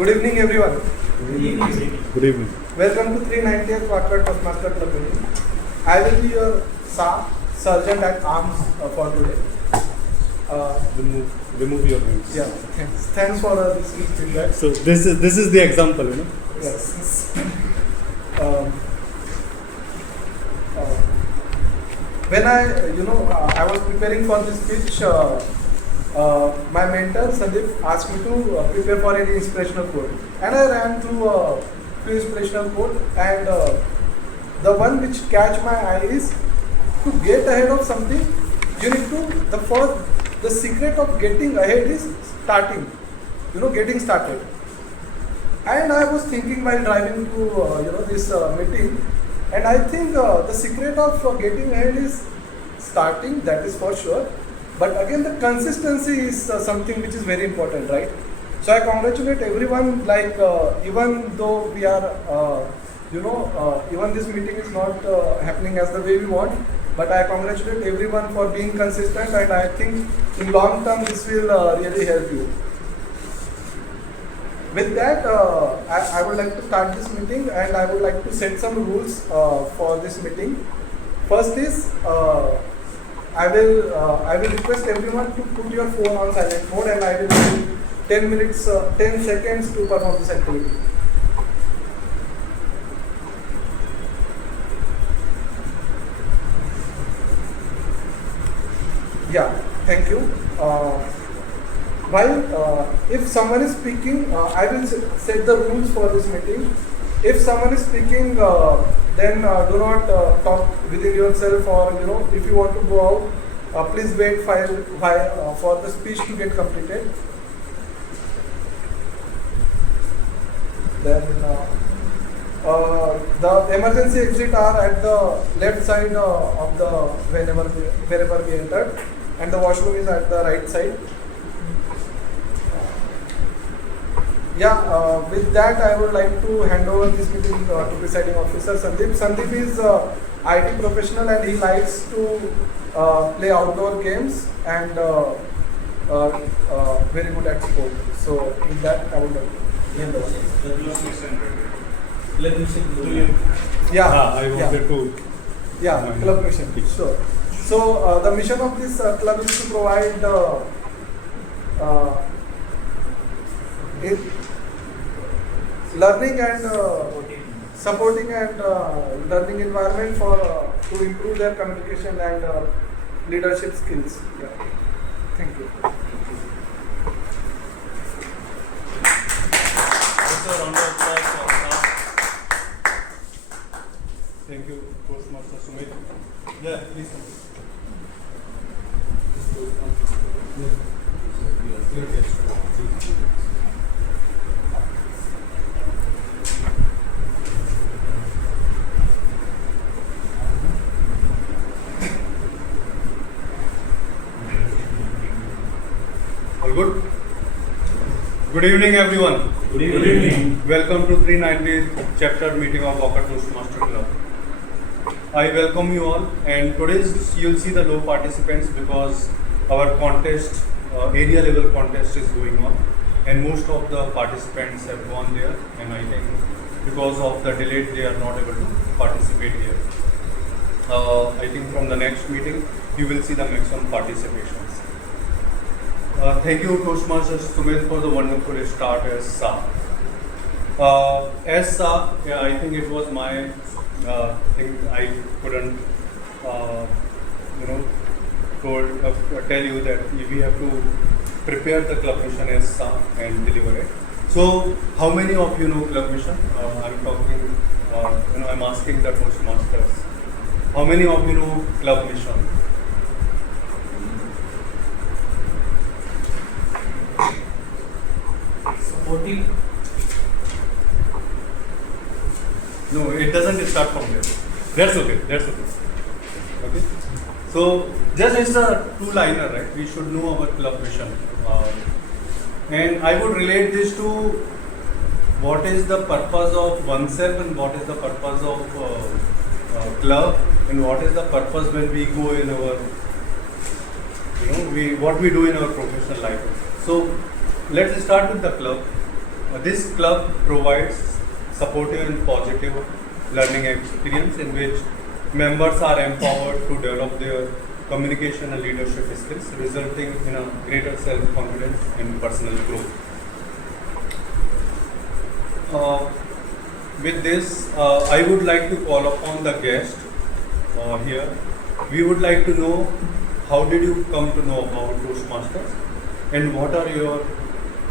Good evening, everyone. Good evening. Good evening. Welcome to 390th Wakad Toastmasters Club meeting. I will be your sergeant at arms for today. Remove your hands. Yeah, thanks. Thanks for this feedback. So this is the example, you know. Yes. When I was preparing for this speech, my mentor Sandeep asked me to prepare for any inspirational quote, and I ran through a few inspirational quote, and the one which catch my eye is to get ahead of something. You need to the secret of getting ahead is starting. Getting started. And I was thinking while driving to this meeting, and I think the secret of getting ahead is starting. That is for sure. But again, the consistency is something which is very important, right? So I congratulate everyone. Like even though we are, even this meeting is not happening as the way we want, but I congratulate everyone for being consistent, and I think in long term this will really help you. With that, I would like to start this meeting, and I would like to set some rules for this meeting. First is I will request everyone to put your phone on silent mode, and I will give 10 seconds to perform this activity. Yeah, thank you. If someone is speaking, I will set the rules for this meeting. If someone is speaking, then do not talk within yourself, or if you want to go out, please wait for the speech to get completed. Then the emergency exit are at the left side of the wherever we entered, and the washroom is at the right side. With that, I would like to hand over this meeting to presiding officer Sandeep. Sandeep is IT professional, and he likes to play outdoor games, and very good at sport. So, in that, I would like to hand over. Let me see. I wanted to. Club mission. Sure. So, the mission of this club is to provide learning and supporting and learning environment for to improve their communication and leadership skills. Yeah. Thank you. Thank you, Toastmaster Sumit. Yeah, please. All good? Good evening, everyone. Good evening. Welcome to 390th chapter meeting of Wakad Toastmasters Club. I welcome you all, and today's you'll see the low participants because our contest, area level contest is going on, and most of the participants have gone there, and I think because of the delay they are not able to participate here. I think from the next meeting you will see the maximum participations. Thank you, Toastmasters Sumit, for the wonderful start as SA. I think it was my thing. I couldn't, tell you that we have to prepare the club mission as SA and deliver it. So, how many of you know club mission? I'm talking. I'm asking the Toastmasters. How many of you know club mission? Supporting. No, it doesn't start from there. That's okay. Okay. So, just it's a two-liner, right? We should know our club mission. And I would relate this to what is the purpose of oneself and what is the purpose of club and what is the purpose when we go in our, what we do in our professional life. So, let's start with the club. This club provides supportive and positive learning experience in which members are empowered to develop their communication and leadership skills, resulting in a greater self-confidence and personal growth. With this, I would like to call upon the guest here. We would like to know how did you come to know about Toastmasters and what are your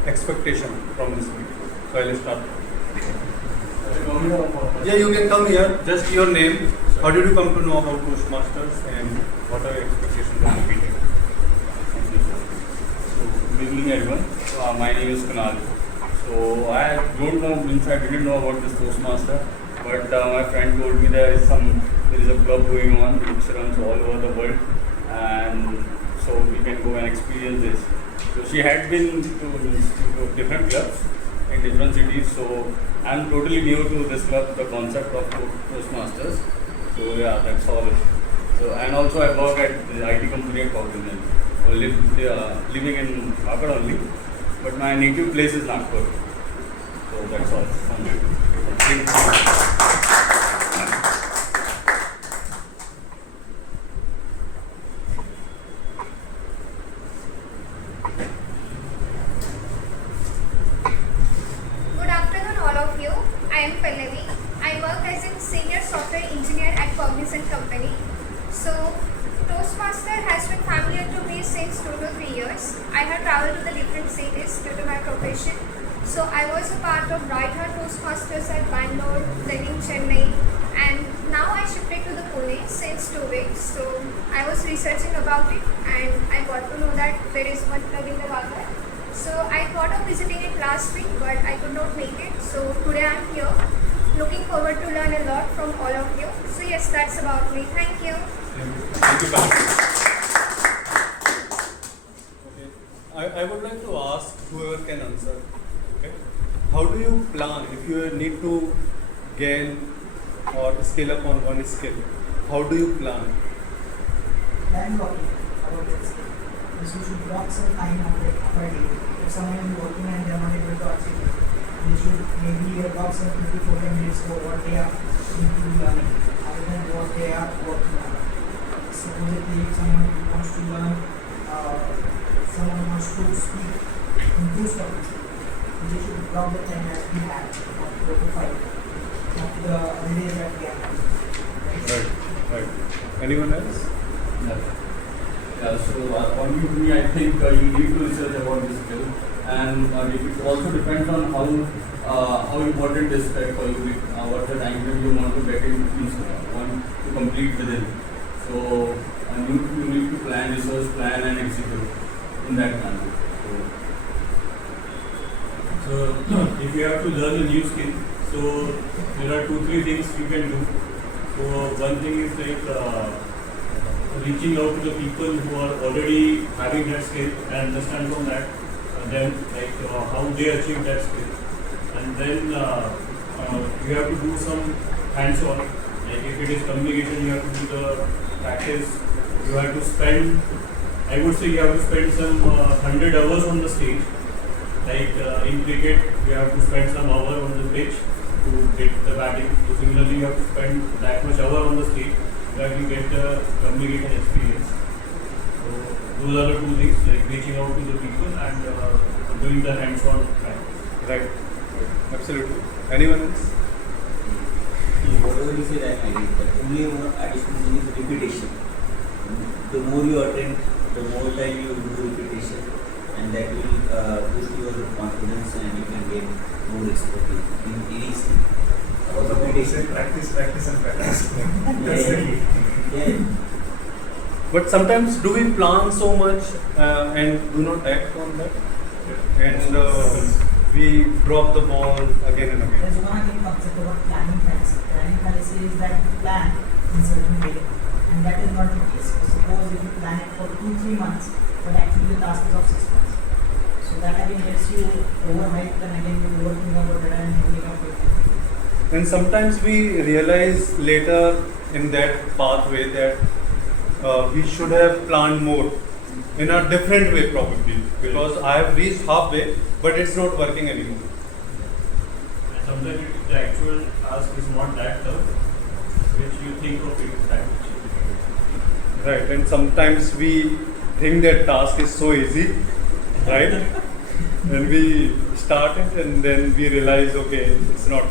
expectations from this meeting? So I'll start. Yeah, you can come here. Just your name. How did you come to know about Toastmasters and what are your expectations from the meeting? Thank you so much. So, good evening everyone. My name is Kunal. So, I don't know, means I didn't know about this Toastmaster, but my friend told me there is a club going on which runs all over the world, and so we can go and experience this. So, she had been to different clubs in different cities, so I'm totally new to this club, the concept of Toastmasters. So, yeah, that's all. So, and also I work at the IT company at Cognizant. So living in Wakad only, but my native place is Nagpur. So that's all. Thank you. Good afternoon, all of you. I am Pallavi. I work as a senior software engineer at Cognizant company. So, Toastmaster has been familiar to me since 2 to 3 years. I have traveled to the different cities due to my profession. So, I was a part of Right Toastmasters at Bangalore, then in Chennai, and now I shifted to the Pune since 2 weeks. So, I was researching about it and I got to know that there is one club in the Wakad. So I thought of visiting it last week, but I could not make it. So today I am here, looking forward to learn a lot from all of you. So yes, that's about me. Thank you. Thank you, Okay. I would like to ask whoever can answer. Okay. How do you plan if you need to gain or scale up on one skill? How do you plan? Plan blocking about this. So you should block some time of it per day. If someone is working and they are not able to achieve it, they should maybe block some 50 to 40 minutes for what they are going to be learning, other than what they are working on. Supposedly, if someone wants to learn, someone wants to speak in 2 topics, they should block the time that we have, not 4 to 5, not the days that we have. Right. Anyone else? Yeah, so according to me, I think you need to research about this skill, and it also depends on how important this is for you. What the time frame you want to get in, want to complete within. So you need to plan, research, plan, and execute in that manner. So, if you have to learn a new skill, so there are 2-3 things you can do. So, one thing is like reaching out to the people who are already having that skill and understand from that, then like how they achieve that skill, and then you have to do some hands-on. Like if it is communication, you have to do the practice. You have to spend, I would say, you have to spend some 100 hours on the stage. Like in cricket, you have to spend some hour on the pitch to get the batting. So similarly, you have to spend that much hour on the stage that you get the communication experience. So those are the 2 things, like reaching out to the people and doing the hands-on practice. Right. Absolutely. Anyone else? Whatever you say that I agree, but only one additional thing is repetition. The more you attend, the more time you do repetition, and that will boost your confidence and you can get more expertise in any skill. Practice. Yeah. But sometimes do we plan so much and do not act on that? And we drop the ball again and again. There's one again concept about planning fallacy. Planning fallacy is that you plan in certain way, and that is not the case. So suppose if you plan it for 2-3 months, but actually the task is of 6 months. So that again gets you overhyped, and again you overthink about it and ending up with it. And sometimes we realize later in that pathway that we should have planned more in a different way probably, because I have reached halfway but it's not working anymore. sometimes the actual task is not that tough, which you think of it that much. Right, and sometimes we think that task is so easy, right? And we start it and then we realize, okay, it's not.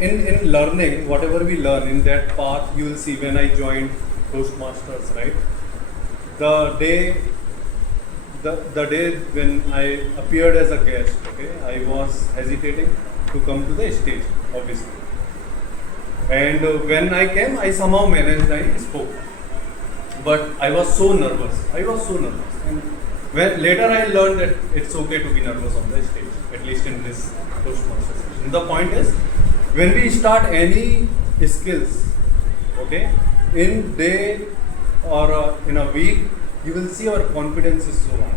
In learning, whatever we learn in that path, you will see when I joined Toastmasters, right? The day when I appeared as a guest, okay, I was hesitating to come to the stage, obviously. And when I came, I somehow managed, I spoke. But I was so nervous. And when later I learned that it's okay to be nervous on the stage, at least in this Toastmasters session. The point is, when we start any skills, okay, in day or in a week, you will see our confidence is so high,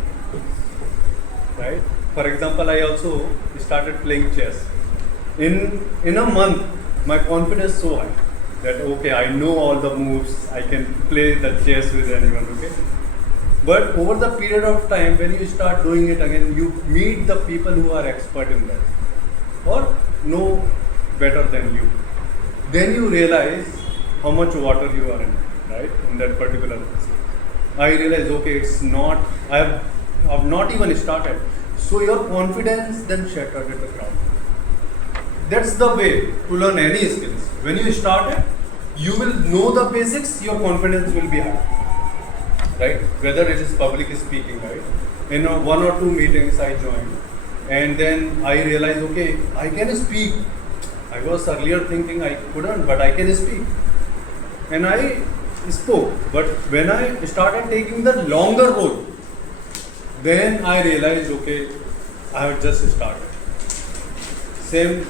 right? For example, I also started playing chess. In a month, my confidence is so high that okay, I know all the moves, I can play the chess with anyone, okay? But over the period of time, when you start doing it again, you meet the people who are expert in that or know better than you. Then you realize how much water you are in, right? In that particular thing. I realize, okay, it's not, I've not even started. So your confidence then shattered at the ground. That's the way to learn any skills. When you start it, you will know the basics, your confidence will be high, right? Whether it is public speaking, right? In one or two meetings I joined, and then I realized, okay, I can speak. I was earlier thinking I couldn't, but I can speak. And I spoke. But when I started taking the longer role, then I realized, okay, I have just started. Same,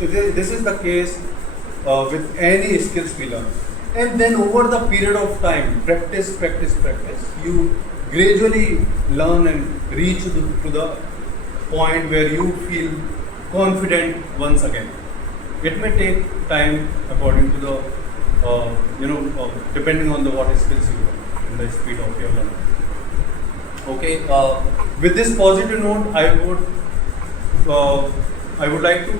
this is the case with any skills we learn. And then over the period of time, practice, you gradually learn and reach to the point where you feel confident once again. It may take time according to the, depending on the what skills you learn and the speed of your learning. Okay, with this positive note, I would like to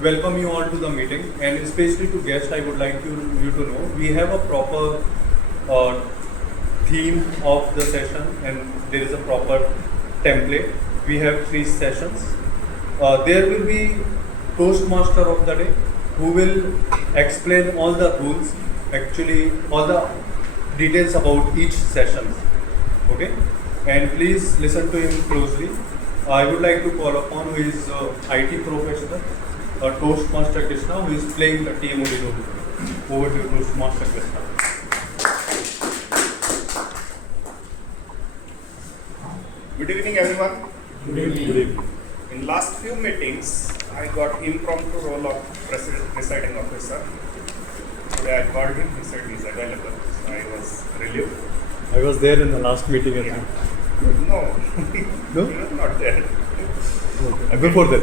welcome you all to the meeting, and especially to guests, I would like you to know we have a proper theme of the session, and there is a proper template. We have 3 sessions. There will be Toastmaster of the day who will explain all the rules, actually all the details about each session. Okay, and please listen to him closely. I would like to call upon who is IT professional, Toastmaster Krishna, who is playing the TMOD role. Over to Toastmaster Krishna. Good evening, everyone. Good evening. In last few meetings, I got impromptu role of presiding officer. Today I called him, he said he's available. So I was relieved. I was there in the last meeting as well. No, No? he was not there. Okay. Before that.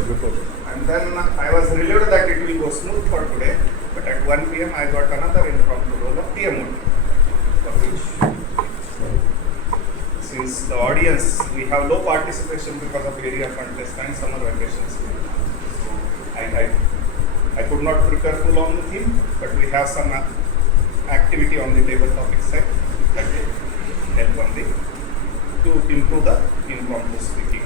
And then I was relieved that it will go smooth for today. But at 1 p.m. I got another impromptu role of TMOD. For which, since the audience, we have low participation because of area contest and summer vacations. So I could not prepare full on the theme, but we have some activity on the table topic side that will help on the to improve the impromptu speaking.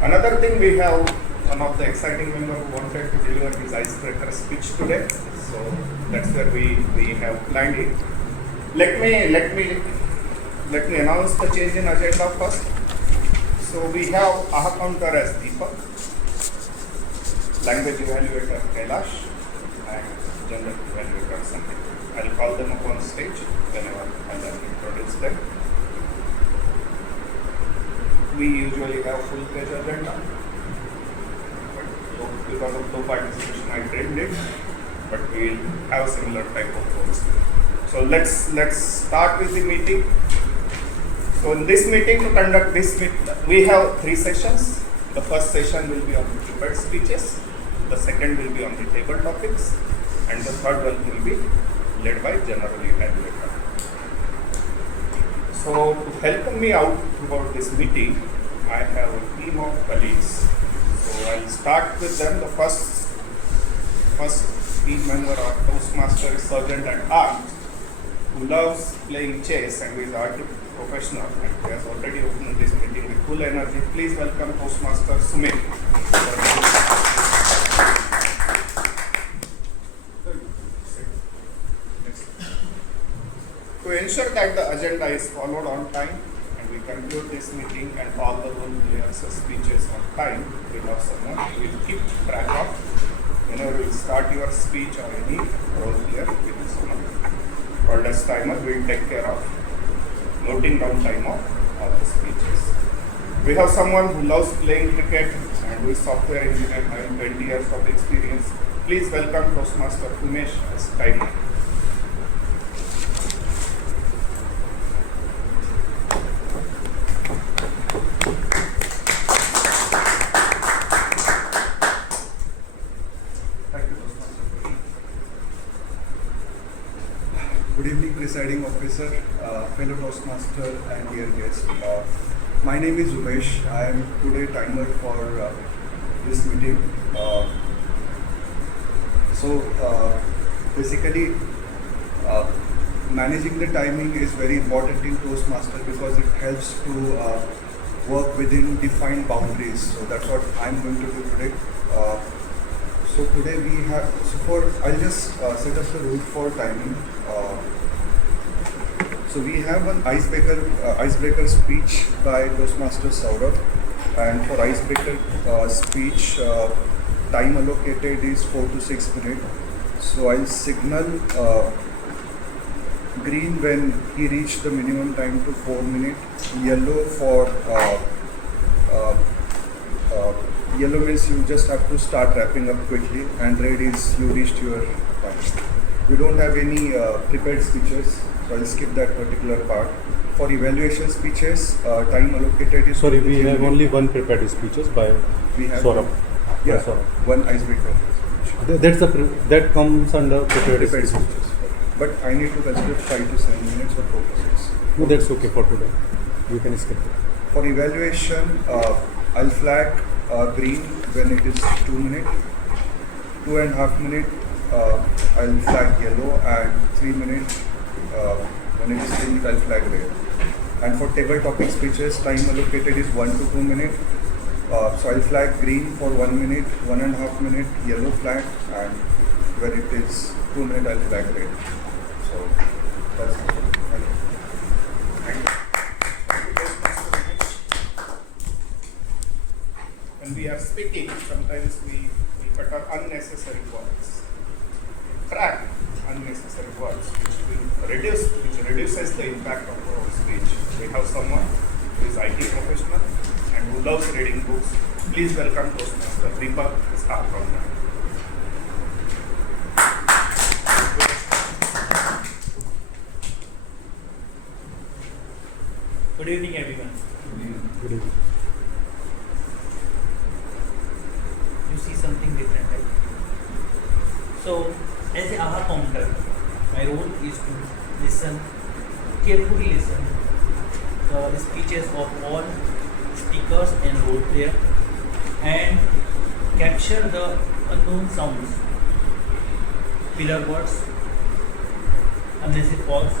Another thing, we have one of the exciting member who wanted to deliver his icebreaker speech today. So that's where we have planned it. Let me announce the change in agenda first. So we have AHA counter as Deepak, language evaluator Kailash, and gender evaluator Sandeep. I'll call them up on stage whenever I'll introduce them. We usually have full page agenda, but because of low participation I trimmed it, but we'll have similar type of goals. So let's start with the meeting. So in this meeting, to conduct this meeting, we have 3 sessions. The first session will be on the prepared speeches, the second will be on the table topics, and the third one will be led by general evaluator. So to help me out throughout this meeting, I have a team of colleagues. So I'll start with them. The first team member of Toastmaster is Sergeant at Arms, who loves playing chess and who is art professional, and he has already opened this meeting with full energy. Please welcome Toastmaster Sumit. To ensure that the agenda is followed on time and we conclude this meeting and all the role players' speeches on time, we have someone who will keep track of whenever you start your speech or any role player, we have someone called as timer who will take care of noting down time of all the speeches. We have someone who loves playing cricket and who is software engineer having 20 years of experience. Please welcome Toastmaster Umesh as timer. Good evening, presiding officer, fellow Toastmaster and dear guest. My name is Umesh. I am today timer for this meeting. Basically, managing the timing is very important in Toastmaster because it helps to work within defined boundaries. So that's what I'm going to do today. So today we have, I'll just set us the rule for timing. So we have an icebreaker speech by Toastmaster Saurabh, and for icebreaker speech, time allocated is 4 to 6 minutes. So I'll signal green when he reached the minimum time to 4 minutes, yellow for yellow means you just have to start wrapping up quickly, and red is you reached your time. We don't have any prepared speeches, so I'll skip that particular part. For evaluation speeches, time allocated is... Sorry, we have only one prepared speeches by Saurabh. Yeah, Saurabh. one icebreaker speech. That comes under prepared speeches. But I need to consider 5 to 7 minutes or 4 to 6. No, that's okay for today. You can skip it. For evaluation, I'll flag green when it is 2 minutes, 2.5 minutes, I'll flag yellow, and 3 minutes when it is 3 minutes, I'll flag red. And for table topic speeches, time allocated is 1 to 2 minutes. So I'll flag green for 1 minute, 1.5 minutes, yellow flag, and when it is 2 minutes, I'll flag red. So that's it. Thank you. When we are speaking, sometimes we cut out unnecessary words. Track unnecessary words, which reduces the impact of our speech. We have someone who is IT professional and who loves reading books. Please welcome Toastmaster Deepak Star from now. Good evening, everyone. Good evening. You see something different, right? So, as a AHA counter, my role is to carefully listen the speeches of all speakers and role player and capture the unknown sounds, filler words, unnecessary pause.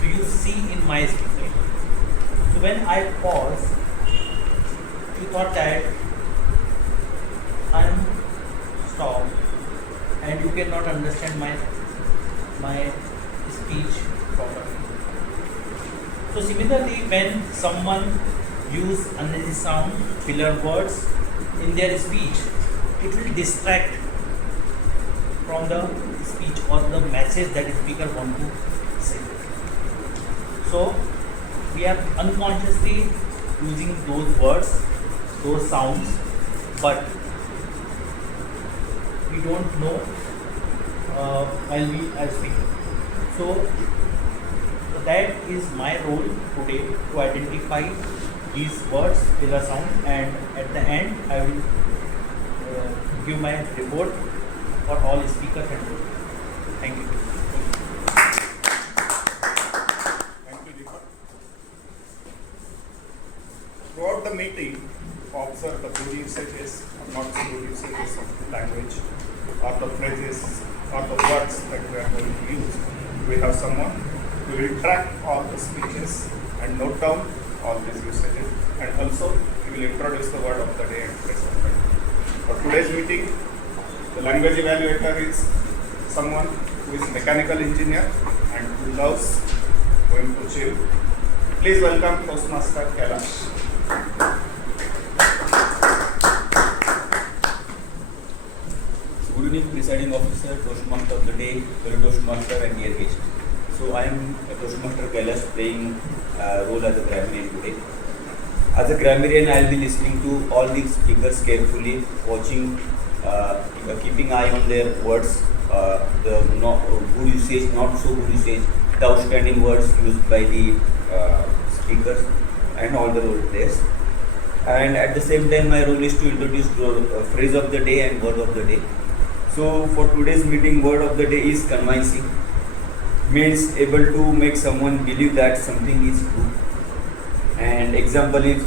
Do you see in my speaking? So when I pause, you thought that I'm stopped and you cannot understand my speech properly. So similarly, when someone use unnecessary sound, filler words in their speech, it will distract from the speech or the message that the speaker want to say. So we are unconsciously using those words, those sounds, but we don't know while we are speaking. So that is my role today, to identify these words, filler sound, and at the end I will give my report for all speakers and role. Thank you. Thank you, Deepak. Throughout the meeting, observe the good usages or not so good usages of language or the phrases or the words that we are going to use. We have someone who will track all the speeches and note down all these usages, and also he will introduce the word of the day and phrase of the day. For today's meeting, the language evaluator is someone who is a mechanical engineer and who loves going to gym. Please welcome Toastmaster Kailash. Good evening, presiding officer, Toastmaster of the day, fellow Toastmaster and dear guest. So I am Toastmaster Kailash playing role as a grammarian today. As a grammarian, I will be listening to all the speakers carefully, watching, keeping eye on their words, the good usage, not so good usage, the outstanding words used by the speakers and all the role players. And at the same time, my role is to introduce phrase of the day and word of the day. So for today's meeting, word of the day is convincing. Means able to make someone believe that something is true. And example is,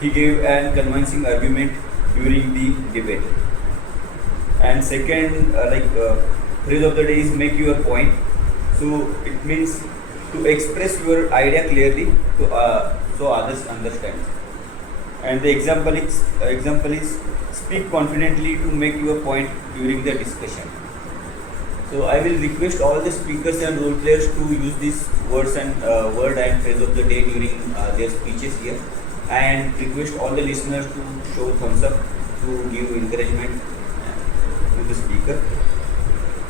he gave an convincing argument during the debate. And second, phrase of the day is make your point. So it means to express your idea clearly to so others understand. And the example is speak confidently to make your point during the discussion. So I will request all the speakers and role players to use these words and word and phrase of the day during their speeches here, and request all the listeners to show thumbs up to give encouragement to the speaker.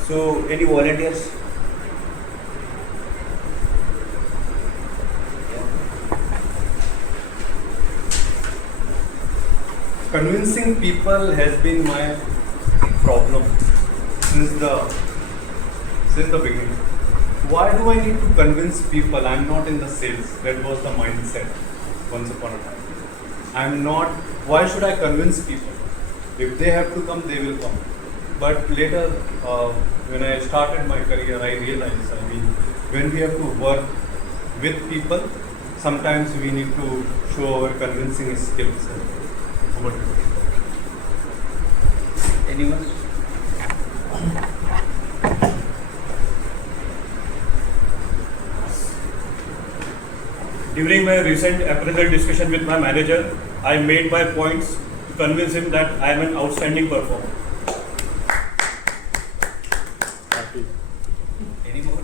So any volunteers? Convincing people has been my problem since the beginning. Why do I need to convince people? I'm not in the sales. That was the mindset once upon a time. I'm not. Why should I convince people? If they have to come, they will come. But later, when I started my career, I realized, when we have to work with people, sometimes we need to show our convincing skills. Anyone? During my recent appraisal discussion with my manager, I made my points to convince him that I am an outstanding performer. Any more?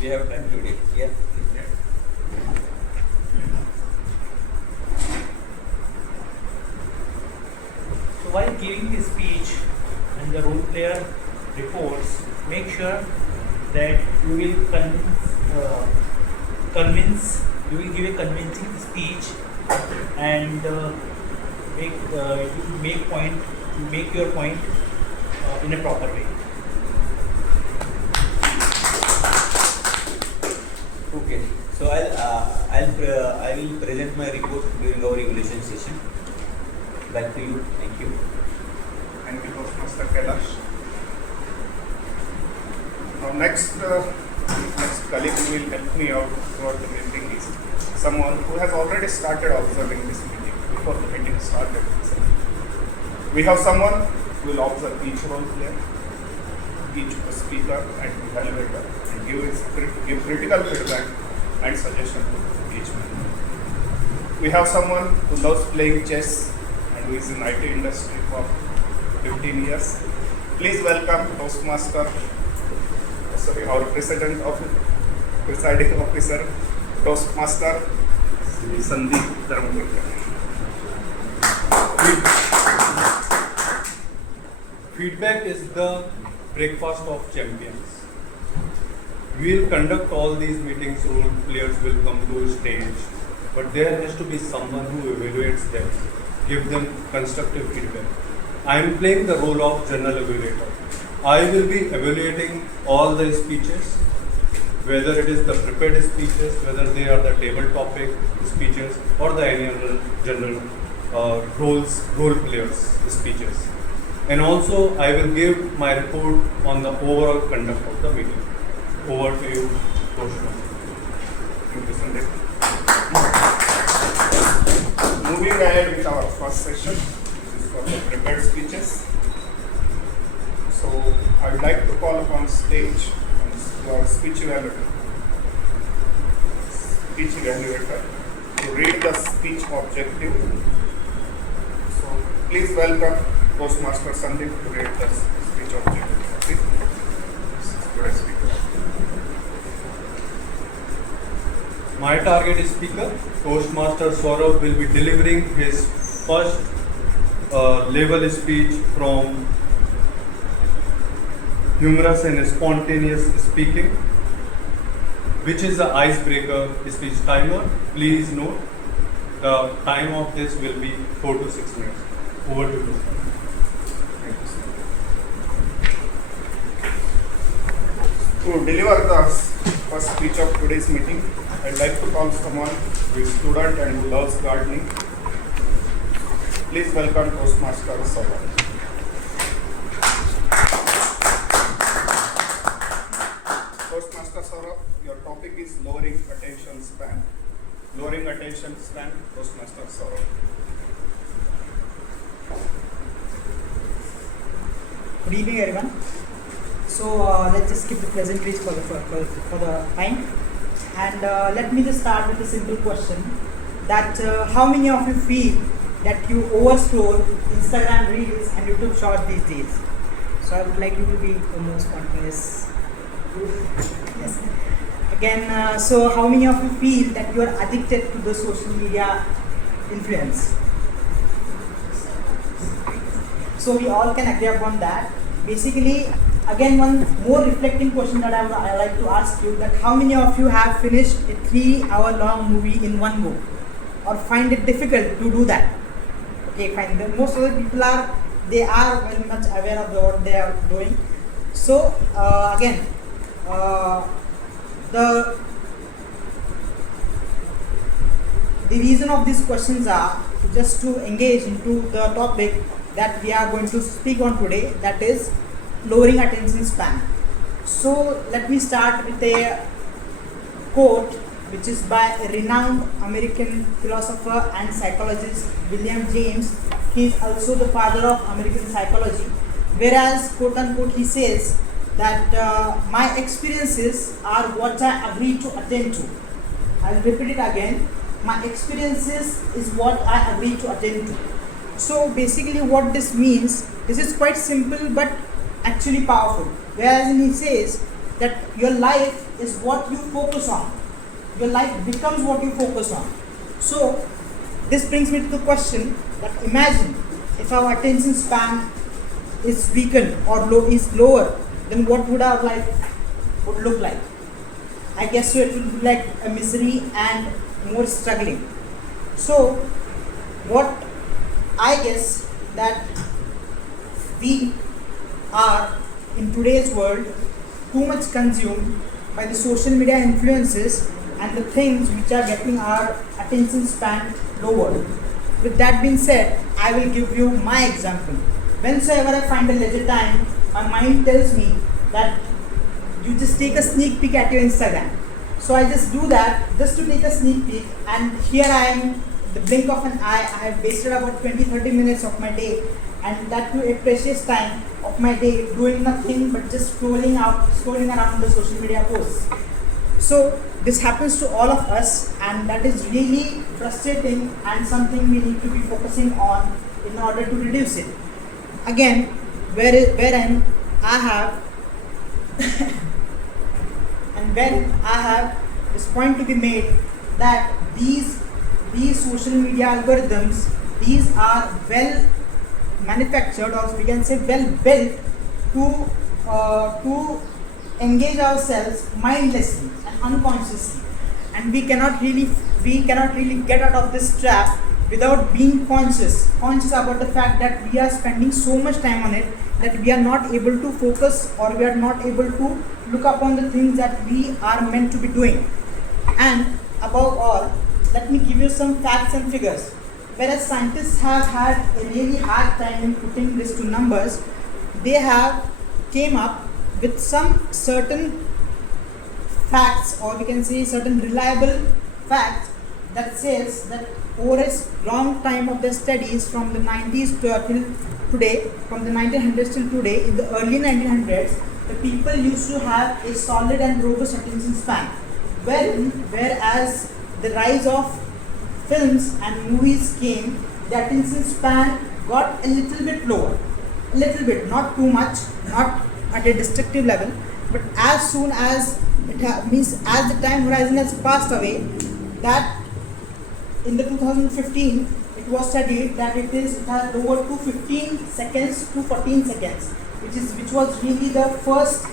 We have time today. Yeah. So while giving the speech and the role player reports, make sure that you will you will give a convincing speech and make your point in a proper way. Okay. So I will present my report during our evaluation session. Back to you. Thank you. Thank you, Toastmaster Kailash. Now next colleague who will help me out throughout the meeting is someone who has already started observing this meeting before the meeting started. We have someone who will observe each role player, each speaker and evaluator, and give critical feedback and suggestion to each member. We have someone who loves playing chess and who is in IT industry for 15 years. Please welcome our presiding officer, Toastmaster Sandeep Dharmapurkar. Feedback is the breakfast of champions. We will conduct all these meetings, role players will come to stage, but there has to be someone who evaluates them, give them constructive feedback. I am playing the role of general evaluator. I will be evaluating all the speeches, whether it is the prepared speeches, whether they are the table topic speeches or the any other general role players speeches. And also I will give my report on the overall conduct of the meeting. Over to you, Toastmaster. Thank you, Sandeep. moving ahead with our first session, this is for the prepared speeches. So I would like to call upon stage your speech evaluator to read the speech objective. So please welcome Toastmaster Sandeep to read the speech objective. Please. Good speaker. My target speaker, Toastmaster Saurabh, will be delivering his first level speech from humorous and spontaneous speaking, which is the icebreaker speech timer. Please note, the time of this will be 4 to 6 minutes. Over to you. To deliver the first speech of today's meeting, I'd like to call someone who is a student and who loves gardening. Please welcome Toastmaster Saurabh. Toastmaster Saurabh, your topic is lowering attention span. Lowering attention span, Toastmaster Saurabh. Good evening, everyone. So let's just skip the pleasantries for the time, and let me just start with a simple question: that how many of you feel that you overscroll Instagram Reels and YouTube Shorts these days? So I would like you to be the most spontaneous. Yes. Again, so how many of you feel that you are addicted to the social media influence? So we all can agree upon that. Basically, again, one more reflecting question that I would like to ask you: that how many of you have finished a 3-hour-long movie in one go, or find it difficult to do that? Okay, fine. Most of the people are very much aware of what they are doing. So again, the reason of these questions are just to engage into the topic that we are going to speak on today, that is lowering attention span. So let me start with a quote which is by a renowned American philosopher and psychologist, William James. He is also the father of American psychology. Whereas, quote unquote, he says that my experiences are what I agree to attend to. I'll repeat it again. My experiences is what I agree to attend to. So basically what this means, this is quite simple but actually powerful. Whereas he says that your life is what you focus on. Your life becomes what you focus on. So this brings me to the question that imagine if our attention span is weakened or is lower, then what would our life would look like? I guess so it would be like a misery and more struggling. So what I guess that we are in today's world too much consumed by the social media influences and the things which are getting our attention span lower. With that being said, I will give you my example. Whensoever I find a leisure time, my mind tells me that you just take a sneak peek at your Instagram. So I just do that just to take a sneak peek, and here I am, the blink of an eye, I have wasted about 20-30 minutes of my day, and that too a precious time of my day doing nothing but just scrolling around the social media posts. So this happens to all of us, and that is really frustrating and something we need to be focusing on in order to reduce it. Again, wherein I have and when I have this point to be made that these social media algorithms, these are well manufactured, or we can say well built to engage ourselves mindlessly and unconsciously, and we cannot really get out of this trap without being conscious about the fact that we are spending so much time on it that we are not able to focus, or we are not able to look upon the things that we are meant to be doing. And above all, let me give you some facts and figures. Whereas scientists have had a really hard time in putting this to numbers, they have came up with some certain facts, or we can say certain reliable facts, that says that over a long time of their studies from the 90s till today, from the 1900s till today, in the early 1900s, the people used to have a solid and robust attention span. Whereas the rise of films and movies came, the attention span got a little bit lower. A little bit, not too much, not at a destructive level, but as soon as means as the time horizon has passed away, that in the 2015 it was studied that it has lowered to 15 seconds to 14 seconds, which was really the first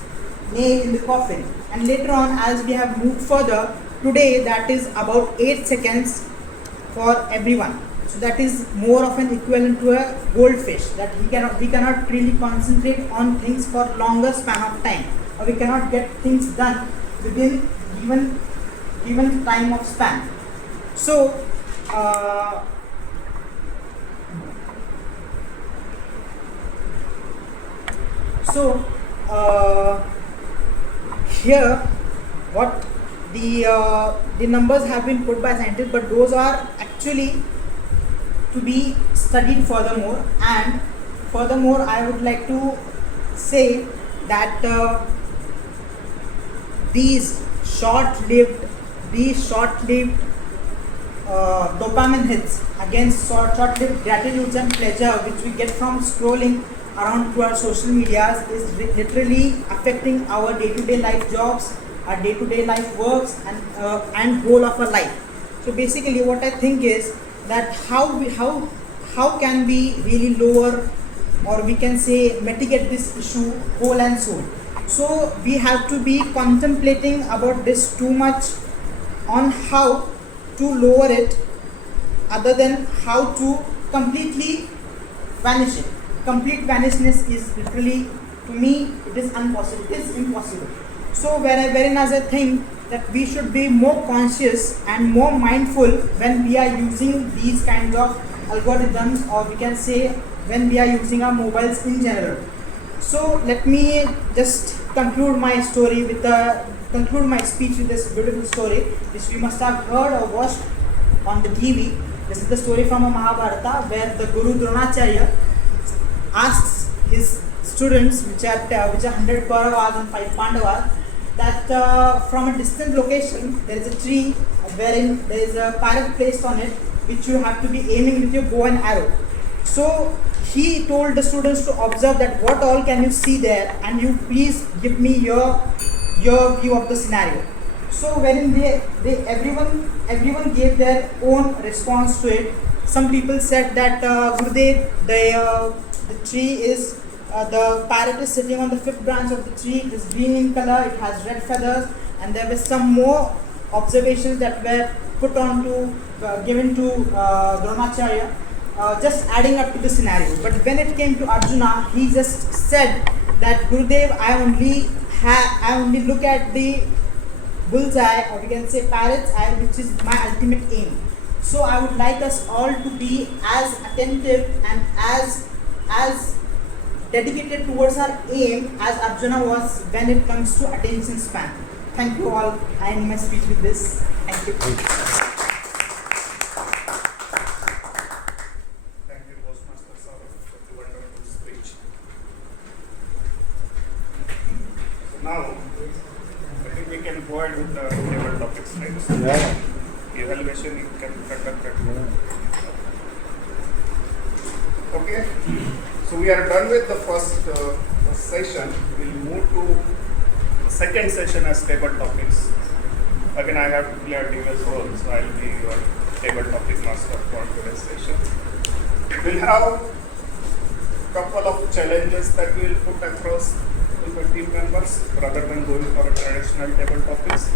nail in the coffin. And later on, as we have moved further, today that is about 8 seconds for everyone. So that is more of an equivalent to a goldfish, that we cannot really concentrate on things for longer span of time, or we cannot get things done within given time of span. So here what the numbers have been put by scientists, but those are actually to be studied furthermore. And furthermore, I would like to say that these short-lived dopamine hits against short-lived gratitudes and pleasure which we get from scrolling around to our social medias is literally affecting our day-to-day life jobs, our day-to-day life works, and whole of our life. So basically what I think is that how can we really lower, or we can say mitigate this issue whole and soul. So we have to be contemplating about this too much on how to lower it, other than how to completely vanish it. Complete vanishness is literally, to me, it is impossible. So wherein as I think that we should be more conscious and more mindful when we are using these kinds of algorithms, or we can say when we are using our mobiles in general. So let me just conclude my speech with this beautiful story, which we must have heard or watched on the TV. This is the story from a Mahabharata, where the Guru Dronacharya asks his students, which are 100 Kauravas and 5 Pandavas, that from a distant location there is a tree wherein there is a parrot placed on it, which you have to be aiming with your bow and arrow. So he told the students to observe that what all can you see there, and you please give me your view of the scenario. So wherein everyone gave their own response to it. Some people said that Gurudev, the tree is the parrot is sitting on the 5th branch of the tree. It is green in color. It has red feathers, and there were some more observations that were given to Dronacharya, just adding up to the scenario. But when it came to Arjuna, he just said that Gurudev, I only look at the bullseye, or we can say parrot's eye, which is my ultimate aim. So I would like us all to be as attentive and as dedicated towards our aim as Arjuna was when it comes to attention span. Thank you all. I end my speech with this. Thank you. Thank you, Toastmasters, for the wonderful speech. So now, I think we can go ahead with the table topics, right? Yeah. Evaluation you can conduct it. Okay, so we are done with the first session. We'll move to the second session as table topics. Again, I have to play a dual role, so I'll be your table topic master for today's session. We'll have a couple of challenges that we will put across to the team members rather than going for a traditional table topics.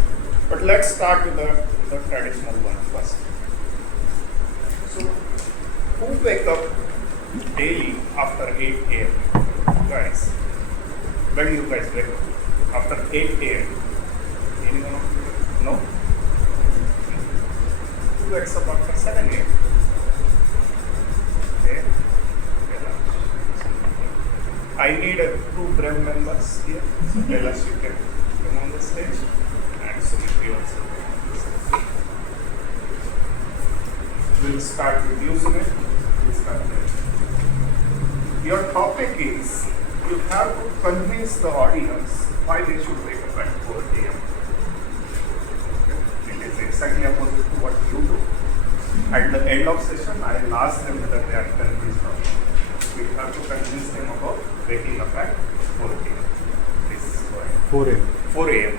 But let's start with the traditional one first. So, who wake up daily after 8 a.m.? Guys, when do you guys wake up? After 8 a.m.? Anyone of you? No? Who wakes up after 7 a.m.? Okay. I need 2 brave members here. So tell us, you can come on the stage. And Sumit also. We'll will start with you, Sumit. Please come there. Your topic is you have to convince the audience why they should wake up at 4 a.m. It is exactly opposite to what you do. At the end of session, I will ask them whether they are convinced or not. We have to convince them about waking up at 4 a.m. Please go ahead. 4 a.m. 4 a.m.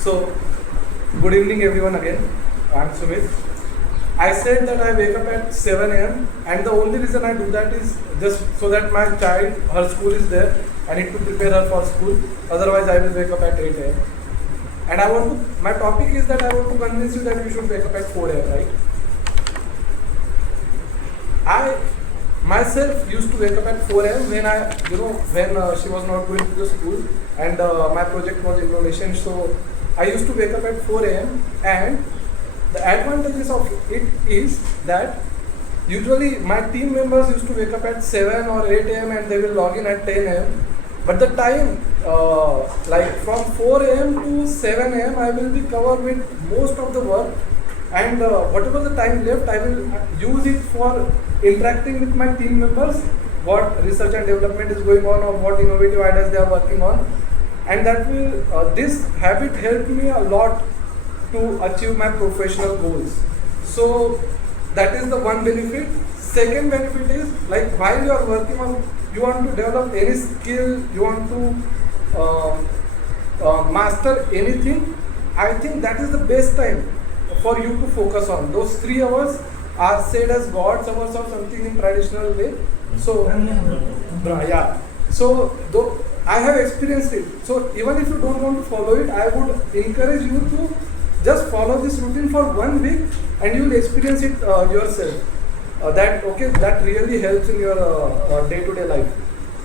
So, good evening everyone again. I am Sumit. I said that I wake up at 7 a.m. and the only reason I do that is just so that my child, her school is there. I need to prepare her for school. Otherwise, I will wake up at 8 a.m. And my topic is that I want to convince you that you should wake up at 4 a.m. right? I myself used to wake up at 4 a.m. when she was not going to the school and my project was innovation. So I used to wake up at 4 a.m. and the advantages of it is that usually my team members used to wake up at 7 or 8 a.m. and they will log in at 10 a.m. But the time, like from 4 a.m. to 7 a.m., I will be covered with most of the work, and whatever the time left, I will use it for interacting with my team members, what research and development is going on or what innovative ideas they are working on, and that will this habit helped me a lot to achieve my professional goals. So that is the one benefit. Second benefit is like while you are working on, you want to develop any skill, you want to master anything, I think that is the best time for you to focus on. Those 3 hours are said as God's hours or something in traditional way. So yeah. So though I have experienced it. So even if you don't want to follow it, I would encourage you to just follow this routine for 1 week and you will experience it yourself. That really helps in your day-to-day life.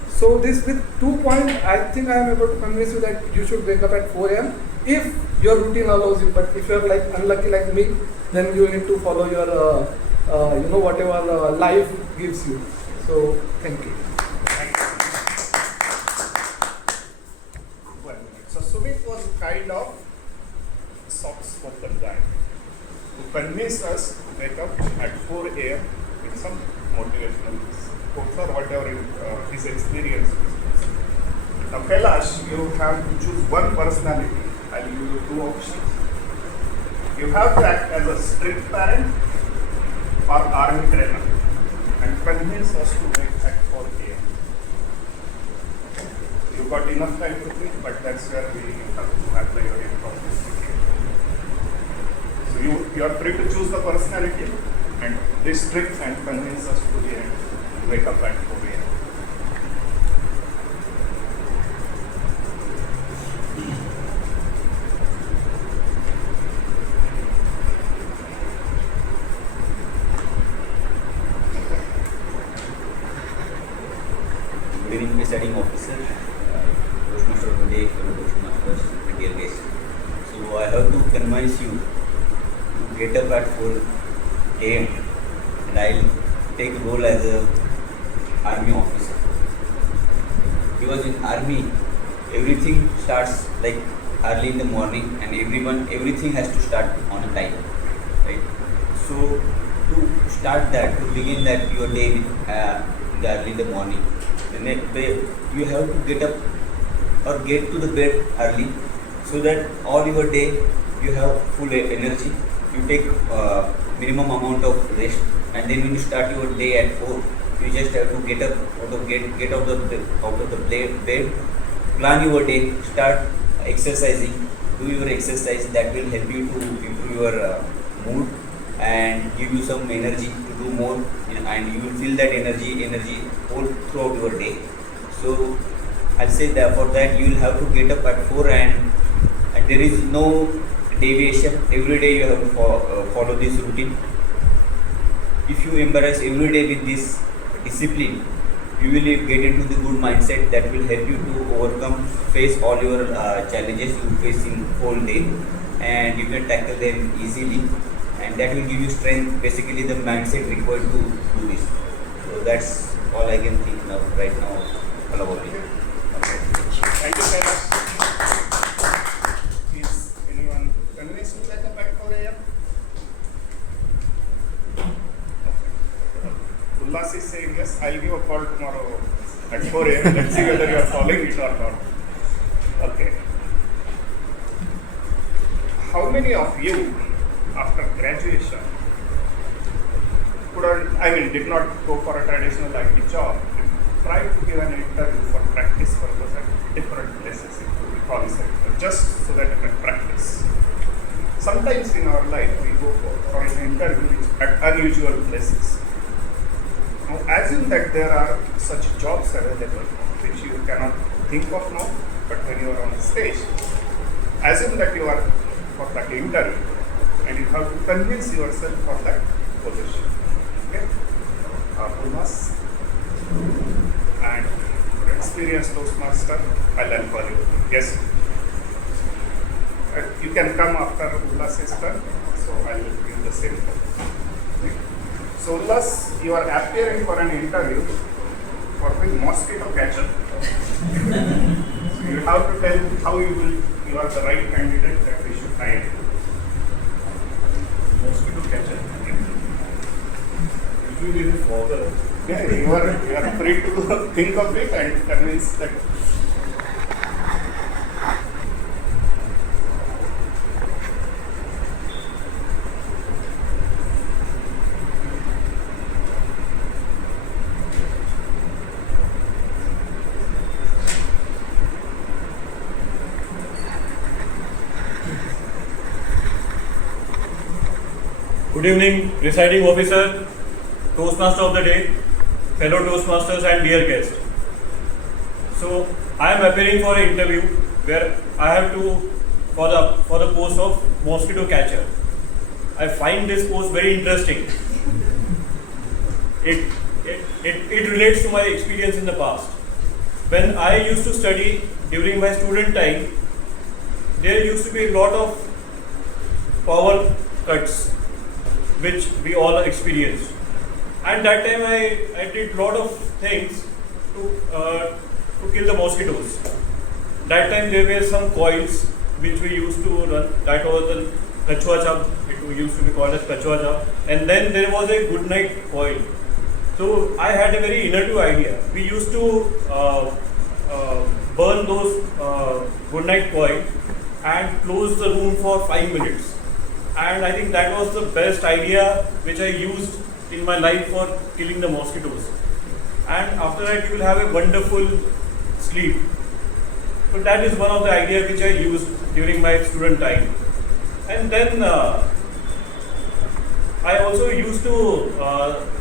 So this with 2 points, I think I am able to convince you that you should wake up at 4 a.m. if your routine allows you. But if you are like unlucky like me, then you need to follow your whatever life gives you. So thank you. So Sumit was kind of soft-spoken guy who convinced us to wake up at 4 a.m. with some motivational quotes or whatever his experience is. Now Kailash, you have to choose one personality. I'll give you 2 options. You have to act as a strict parent or army trainer and convince us to wake at 4 a.m. You got enough time to think, but that's where we have to apply your information. So you are free to choose the personality and restrict and convince us to wake up at 4 a.m. Good evening, presiding officer, Toastmaster of the day, fellow Toastmasters, and dear guests. So I have to convince you to get up at 4 a.m. and I'll take role as a army officer. Because in army, everything starts like early in the morning and everything has to start on a time, right? So to start that, to begin that your day with, early in the morning, you have to get up or get to the bed early so that all your day you have full energy. You take minimum amount of rest and then when you start your day at 4, you just have to get up get out of the bed, plan your day, start exercising, do your exercise. That will help you to improve your mood and give you some energy to do more, and you will feel that energy all throughout your day. So I'll say that for that you will have to get up at 4 and there is no deviation. Every day you have to follow this routine. If you embrace every day with this discipline, you will get into the good mindset that will help you to face all your challenges you face in whole day, and you can tackle them easily and that will give you strength, basically the mindset required to do this. So that's all I can think now, right now, all about it. Thank you, Kailash. Is anyone convinced to take a back for AM? Ullas is saying yes. I'll give a call tomorrow at 4 AM. Let's see whether you are following it or not. Okay. How many of you, after graduation, did not go for a traditional IT job, tried to give an interview for practice purpose at different places, it could be call center, just so that you can practice. Sometimes in our life, we go for an interview at unusual places. Now, assume that there are such jobs available which you cannot think of now, but when you are on the stage, assume that you are for that interview and you have to convince yourself for that position. Okay? Ullas and experienced Toastmaster, I'll call you. Yes. You can come after Ullas's turn, so I will give the same time. Okay. So Ullas, you are appearing for an interview for the mosquito catcher. So you have to tell how you are the right candidate that we should hire. Mosquito catcher. Usually this is father. Yeah, you are free to think of it and convince that. Good evening, presiding officer, Toastmaster of the day, fellow Toastmasters and dear guests. So I am appearing for an interview where I have to for the post of mosquito catcher. I find this post very interesting. It relates to my experience in the past. When I used to study during my student time, there used to be a lot of power cuts which we all experienced. And that time I did lot of things to kill the mosquitoes. That time there were some coils which we used to run. That was the kachua chap. It used to be called as kachua chap. And then there was a good night coil. So I had a very innovative idea. We used to burn those good night coil and close the room for 5 minutes. And I think that was the best idea which I used in my life for killing the mosquitoes. And after that you will have a wonderful sleep. So that is one of the ideas which I used during my student time. And then I also used to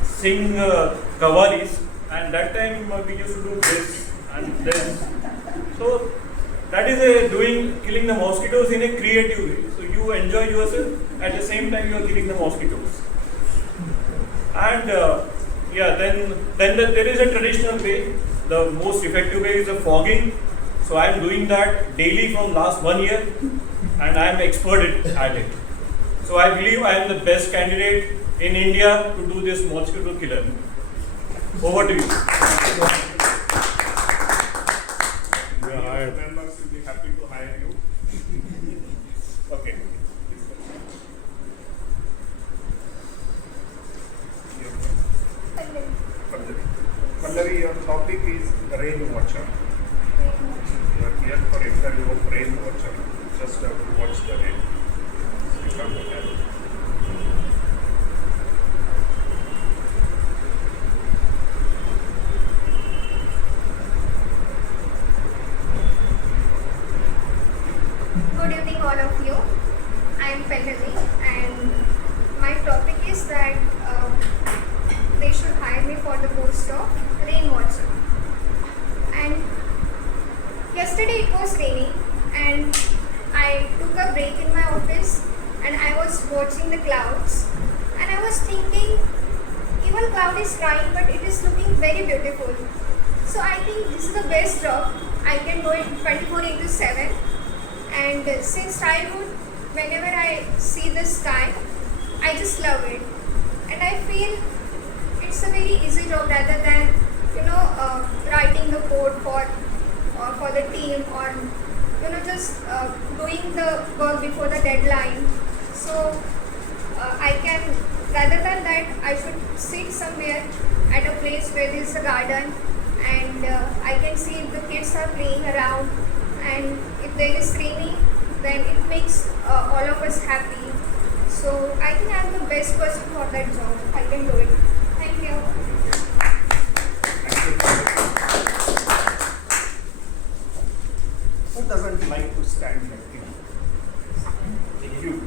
sing kavalis, and that time we used to do this and this. So that is killing the mosquitoes in a creative way. So you enjoy yourself, at the same time you are killing the mosquitoes. And then there is a traditional way. The most effective way is the fogging. So I am doing that daily from last 1 year, and I am expert at it. So I believe I am the best candidate in India to do this mosquito killer. Over to you. Members will be happy to hire you. Okay. Pallavi, your topic is rain watcher. You are here for interview of rain watcher. Just have to watch the rain. So you come to that. Good evening, all of you. I am Pallavi, and my topic is that they should hire me for the post of rain watcher. And yesterday it was raining, and I took a break in my office, and I was watching the clouds, and I was thinking, even cloud is crying, but it is looking very beautiful. So I think this is the best job. I can do it 24/7. And since childhood, whenever I see the sky, I just love it, and I feel it's a very easy job rather than writing the code for the team, or just doing the work before the deadline. So I can, rather than that, I should sit somewhere at a place where there is a garden, and I can see if the kids are playing around, and if there is rainy, then it makes all of us happy. So I think I'm the best person for that job. I can do it. Thank you. Who doesn't like to stand in a queue?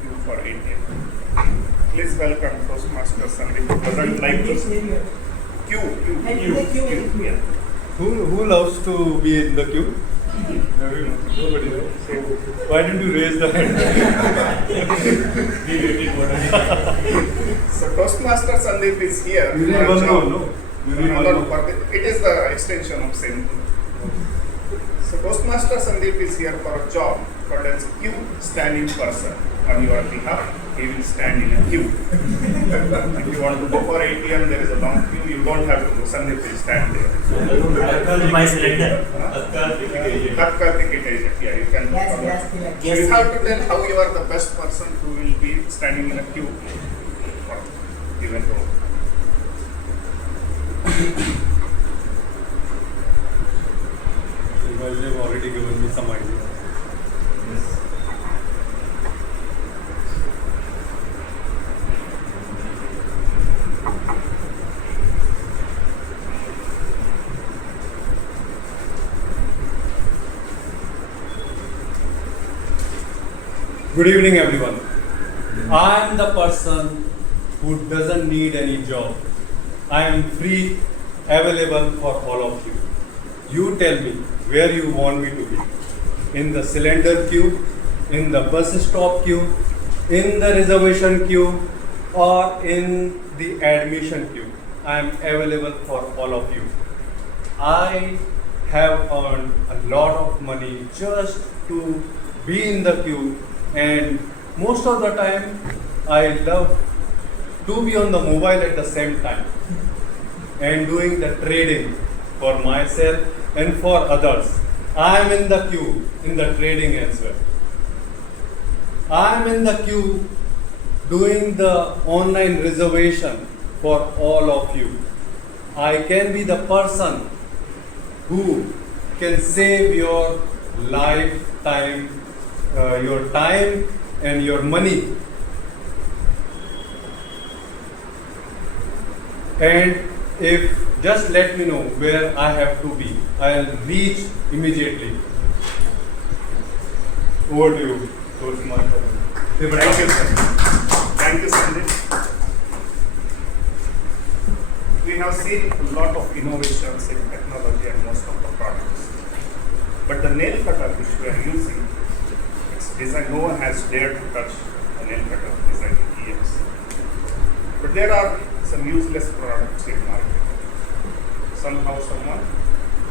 Queue for ATM. Please welcome Toastmasters Sandeep, who doesn't like to queue. Yeah. Who loves to be in the queue? Everyone. Nobody, right? So why didn't you raise the hand? So Toastmaster Sandeep is here. You need for a one job. more, no? You need No, one no, more. it is the extension of same thing. So Toastmaster Sandeep is here for a job called as queue standing person. On your behalf, he will stand in a queue. If you want to go for ATM, there is a long queue. You don't have to go. Sandeep will stand there. My cylinder. Tatkal ticket agent. Yeah, you can. Yes. So you have to tell how you are the best person who will be standing in a queue for given role. You guys have already given me some idea. Good evening, everyone. I am the person who doesn't need any job. I am free, available for all of you. You tell me where you want me to be. In the cylinder queue, in the bus stop queue, in the reservation queue, or in the admission queue. I am available for all of you. I have earned a lot of money just to be in the queue, and most of the time I love to be on the mobile at the same time and doing the trading for myself and for others. I am in the queue in the trading as well. I am in the queue doing the online reservation for all of you. I can be the person who can save your lifetime, your time and your money. And if just let me know where I have to be, I'll reach immediately. Over to you, Toastmaster. Thank you, sir. Thank you, Sandeep. We have seen a lot of innovations in technology and most of the products. But the nail cutter which we are using, its design, no one has dared to touch a nail cutter design in years. But there are some useless products in market. Somehow someone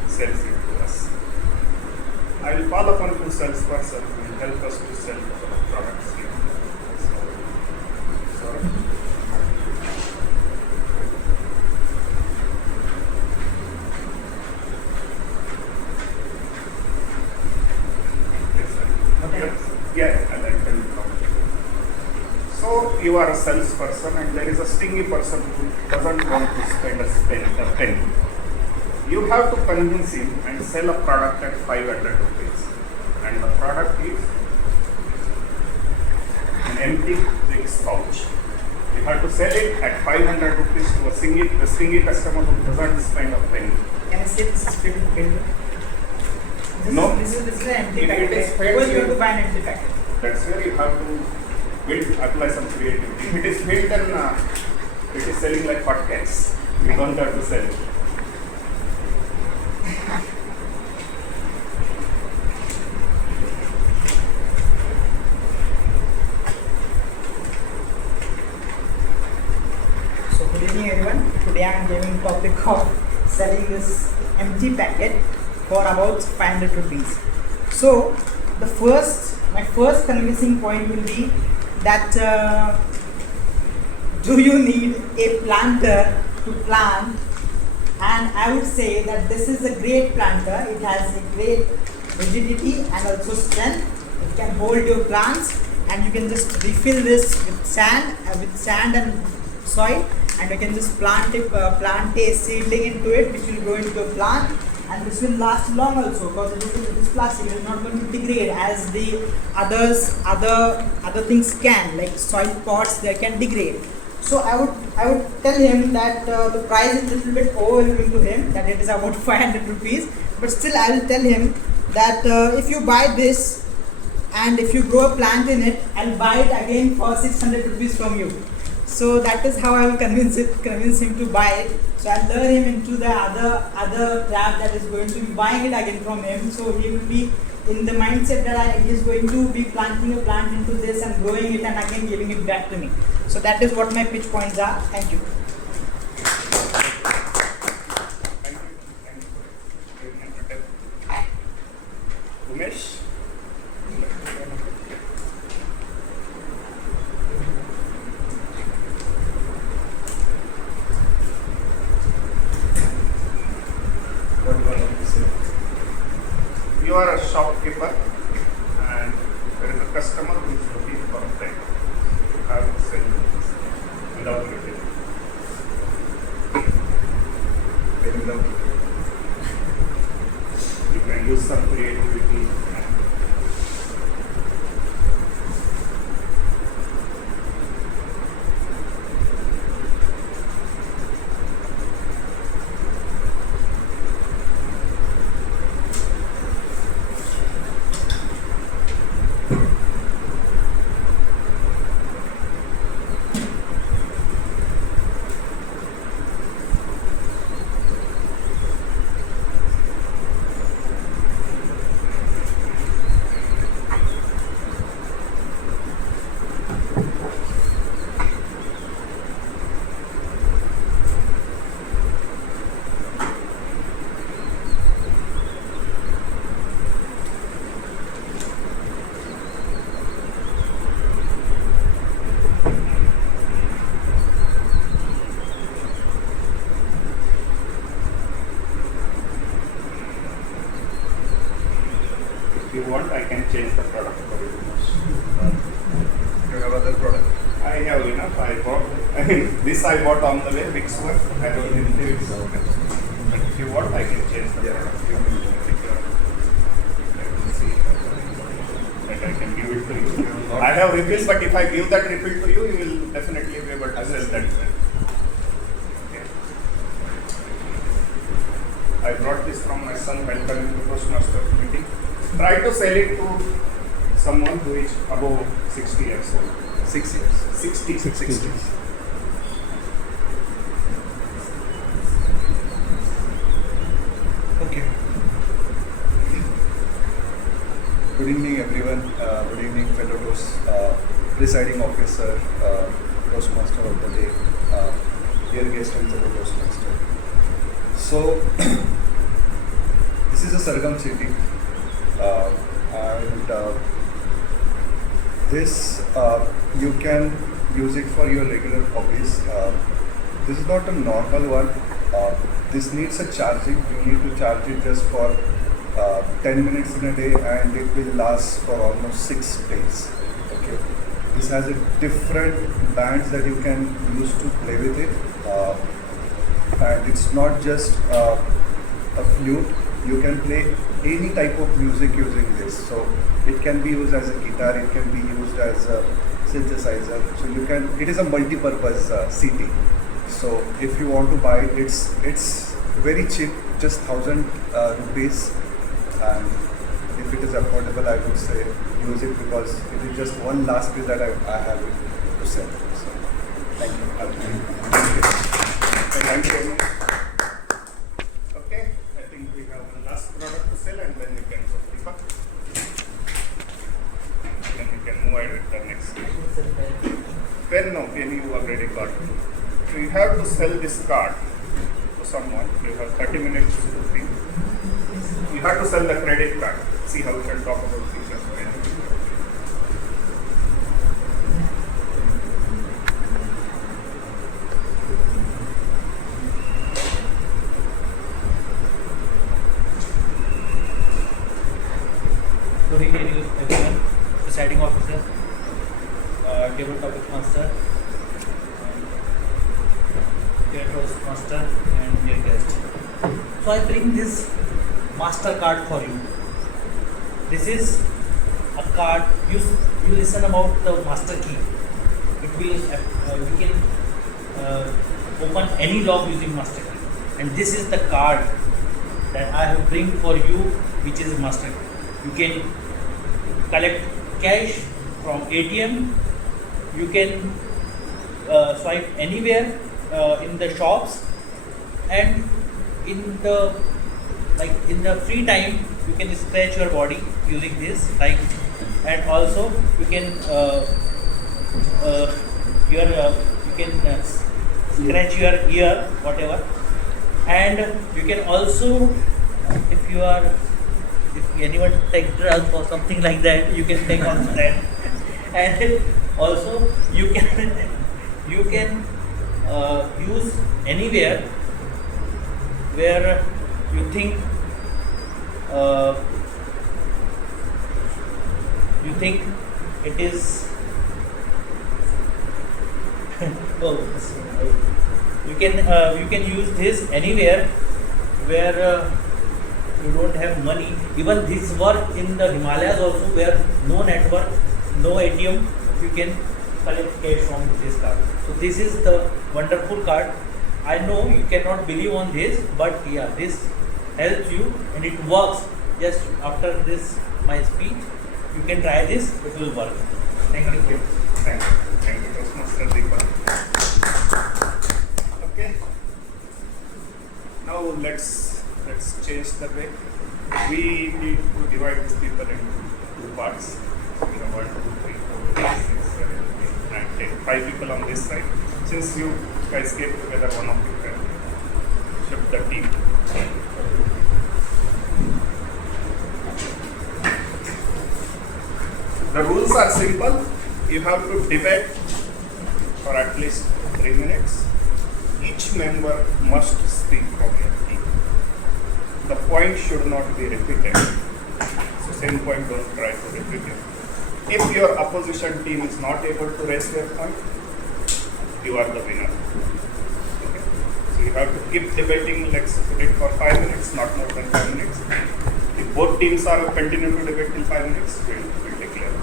sells it to us. I will call upon two salesperson who will help us to sell the products here. So, sorry. Yeah, and I tell you now. So you are a salesperson, and there is a stingy person who doesn't want to spend a penny. You have to convince him and sell a product at 500 rupees, and the product is an empty Vicks pouch. You have to sell it at 500 rupees to a stingy customer who doesn't spend a penny. Can I say this is failed? No. This is an empty It packet. is failed. Because you have to buy an empty packet. That's where you have to apply some creativity. If it is filled, then it is selling like hotcakes. You don't have to sell it. So good evening everyone. Today I am giving topic of selling this empty packet for about 500 rupees. So my first convincing point will be that do you need a planter to plant? And I would say that this is a great planter. It has a great rigidity and also strength. It can hold your plants, and you can just refill this with sand and soil, and you can just plant a seedling into it, which will grow into a plant, and this will last long also, because it is plastic. It is not going to degrade as the other things can, like soil pots, they can degrade. So I would tell him that the price is a little bit overwhelming to him, that it is about 500 rupees, but still I will tell him that if you buy this and if you grow a plant in it, I'll buy it again for 600 rupees from you. So that is how I will convince him to buy it. So I'll lure him into the other trap that is going to be buying it again from him. So he will be in the mindset that he is going to be planting a plant into this and growing it and again giving it back to me. So that is what my pitch points are. Thank you. Umesh? What do you want to say? You are a shopkeeper and there is a customer who is looking for a pen. You have to sell this without retailing. Very lovely. You can use some creativity. If you want, I can change the product for you. You have other product? I have enough. I bought. This I bought on the way. Vicks one. I don't need Vicks. But if you want, I can change the product. You will see that I can give it to you. I have refills, but if I give that refill to you, you will definitely be able to sell that. Okay. I brought this from my son while coming to Toastmasters meeting. Try to sell it to someone who is above 60 years old. 6 years. 60. 60. Okay. Good evening, everyone. Good evening, fellow presiding officer, Toastmaster of the day, dear guest and fellow Toastmaster. So, this is a Sargam city, and this you can use it for your regular hobbies. This is not a normal one. This needs a charging. You need to charge it just for 10 minutes in a day, and it will last for almost 6 days. Okay. This has a different bands that you can use to play with it, and it's not just a flute. You can play any type of music using this. So it can be used as a guitar. It can be used as a synthesizer. So you can. It is a multi-purpose CD. So if you want to buy it, it's very cheap, just 1,000 rupees. And if it is affordable, I would say use it, because it is just one last piece that I have to sell. So thank you. Thank you. Okay, I think we have one last product to sell and then we can go deeper. Then we can move ahead with the next. Pen, no, pen you already got. So you have to sell this card to someone. You have 30 minutes to think. You have to sell the credit card. See how we can talk about features or anything. evening, everyone. Presiding officer, table topic master, dear Toastmaster, and dear guest. So I bring this master card for you. This is a card. You listen about the master key. It will we can open any lock using master key, and this is the card that I have bring for you, which is master key. You can collect cash from ATM. You can swipe anywhere in the shops, and in the free time you can scratch your body using this, and also you can scratch your ear, whatever, and you can also, if anyone take drugs or something like that, you can take on that, and also you can use anywhere where you think it is you can use this anywhere where you don't have money. Even this work in the Himalayas also, where no network, no ATM, you can collect cash from this card. So this is the wonderful card. I know you cannot believe on this, but yeah, this helps you and it works. Just after this my speech, you can try this. It will work. Thank you. Thank you, Toastmaster Deepak. Okay. Now let's change the way. We need to divide these people into two parts. So we have 1, 2, 3, 4, 5, 6, 7, 8, 9, 10. 5 people on this side. Since you guys came together, one of you can shift the team. The rules are simple. You have to debate for at least 3 minutes. Each member must speak from your team. The point should not be repeated. So same point, don't try to repeat it. If your opposition team is not able to raise their point, you are the winner. Okay? So you have to keep debating. Let's put it for 5 minutes, not more than 5 minutes. If both teams are continue to debate till 5 minutes, we'll declare.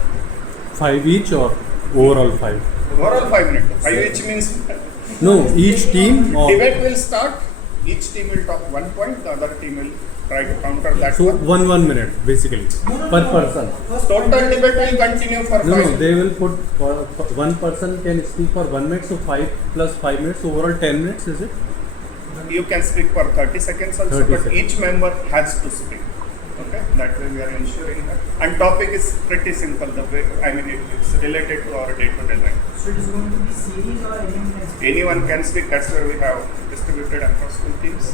5 each or overall 5? Overall 5 minutes. 5 each means No, each team or debate will start. Each team will talk one point. The other team will try to counter that so one. 1 minute basically per person. Total debate will continue for 5 No, they will put one person can speak for 1 minute, so 5 plus 5 minutes, overall 10 minutes, is it? You can speak for 30 seconds also, 30 but seconds. each member has to speak. Okay, that way we are ensuring that. And topic is pretty simple. The way, it's related to our day-to-day life. So it is going to be series or anyone can speak? Anyone can speak. That's where we have distributed across 2 teams.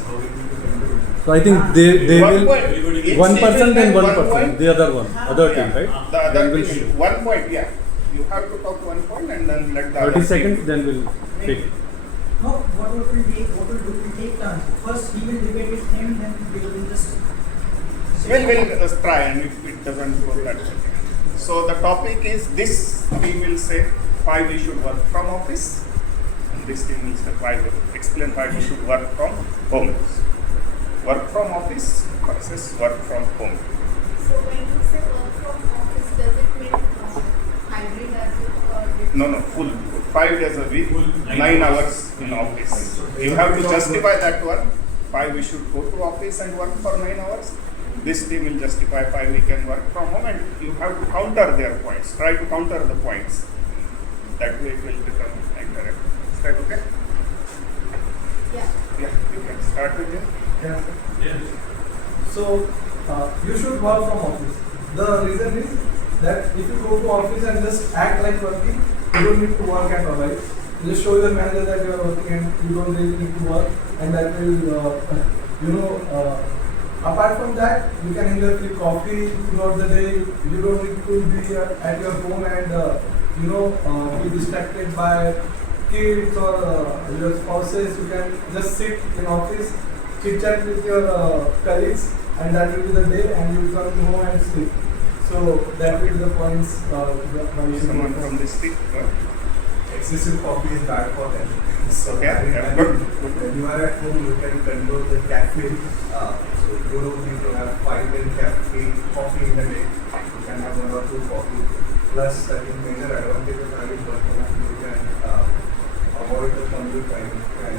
So I think they One will point. Each one team person will then get one 1 person, point. the other one, other team, Yeah. right? The other Then we'll team, shoot. 1 point. Yeah, you have to talk 1 point and then let the 30 other seconds, team. then we'll pick. No, what will do, we take turns. First he will debate with him, then we will just... We'll try, and if it doesn't go that way. So the topic is this team will say why we should work from office, and this team will say why we explain why we should work from home. Work from office versus work from home. So when you say work from office, does it mean hybrid as well or No, full 5 days a week, 9 hours in office. You have to justify that one. Why we should go to office and work for 9 hours. This team will justify why we can work from home, and you have to counter their points. Try to counter the points. That way it will become accurate. Is that okay? Yeah. Yeah, you can start with it. Yeah. So you should work from office. The reason is that if you go to office and just act like working, you don't need to work at all, right? You just show your manager that you are working and you don't really need to work, and that will, apart from that, you can enjoy free coffee throughout the day. You don't need to be at your home and be distracted by kids or your spouses. You can just sit in office, chit chat with your colleagues, and that will be the day, and you will come home and sleep. So that will be the points why you should Someone work from this street? What? Excessive coffee is bad for them. So Yeah, yeah, good, good. when you are at home, you can control the caffeine. So you don't need to have 5-10 caffeine coffee in a day. You can have 1 or 2 coffee. Plus, I think major advantage of having work from home, you can avoid the commute time. You can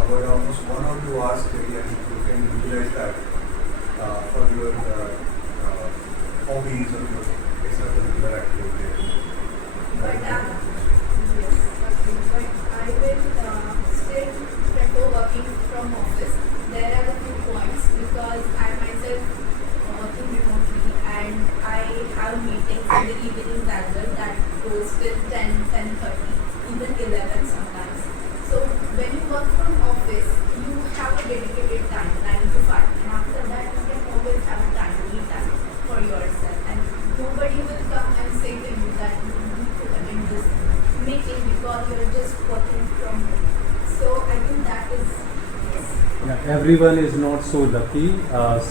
avoid almost 1 or 2 hours daily, and you can utilize that for your hobbies or your extracurricular activities. But yes, okay. But I will still prefer working from office. There are a few points because I myself working remotely and I have meetings in the evenings as well that goes till 10, 10:30, even 11 sometimes. So when you work from office, you have a dedicated time, 9 to 5, and after that you can always have a time, me time for yourself, and nobody will come and say to you that you need to attend this meeting because you're just working from home. So I think that is yes. Yeah, everyone is not so lucky.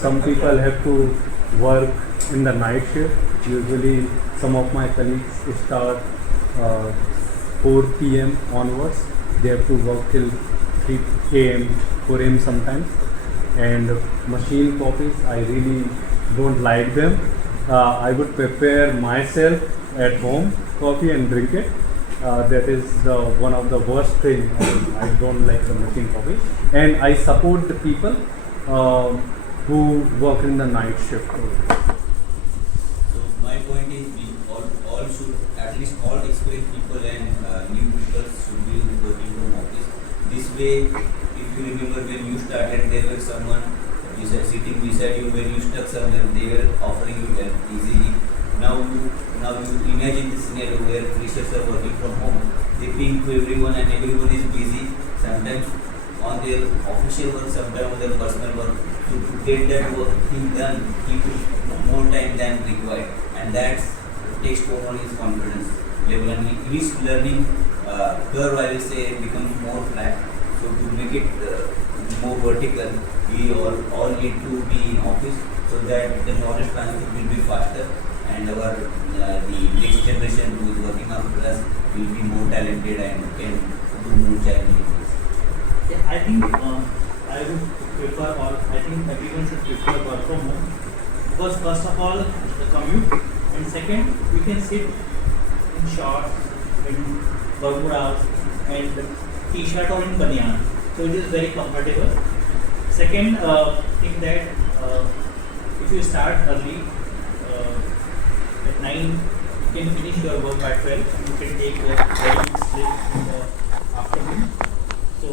Some people have to work in the night shift. Usually, some of my colleagues start 4 p.m. onwards. They have to work till 3 a.m., 4 a.m. sometimes. And machine coffees, I really don't like them. I would prepare myself at home coffee and drink it. That is the one of the worst thing. I don't like the machine coffee, and I support the people who work in the night shift. So my point is, we all should, at least all experienced people and new people should be working from office. This way, if you remember when you started, there was someone sitting beside you when you stuck somewhere. They were offering you help easily. Now you imagine the scenario where freshers are working from home. They ping to everyone and everyone is busy. Sometimes on their official work, sometimes on their personal work. To get that work thing done, keep more time than required, and that takes toll on his confidence level, and his learning curve, I will say, becomes more flat. So to make it more vertical, we all need to be in office so that the knowledge transfer will be faster, and our the next generation who is working after us will be more talented and can do more challenging things. Yeah, I think I would prefer, or I think everyone should prefer work from home because first of all the commute, and second we can sit in shorts, in bermudas and t-shirt or in banyan, so it is very comfortable. Second thing that if you start early at 9, you can finish your work by 12. You can take a very big sleep in the afternoon. So,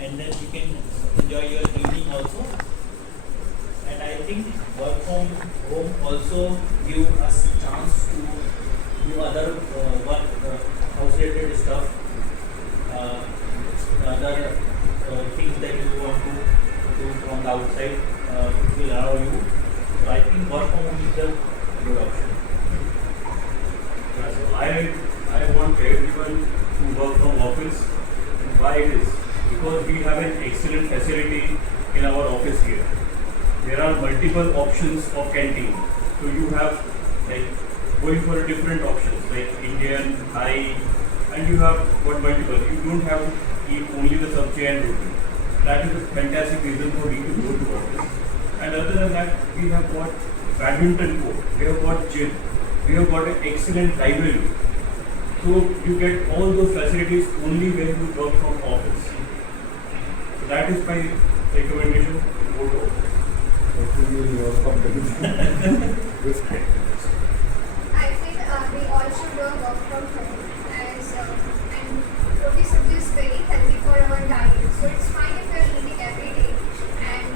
and then you can enjoy your evening also. And I think work from home also give us chance to do other work, house related stuff, other things that you want to do from the outside. It will allow you. So I think work from home is a good option. Yeah, so I want everyone to work from office. Why it is? Because we have an excellent facility in our office here. There are multiple options of canteen. So you have like going for different options like Indian, Thai, and you have got multiple. You don't have to eat only the sabji and roti. That is a fantastic reason for me to go to office. And other than that, we have got badminton court, we have got gym, we have got an excellent library. So you get all those facilities only when you work from office. So that is my recommendation, go to office. I feel we all should work from home as and roti sabji is very healthy for our diet. So it's fine if we are eating every day. And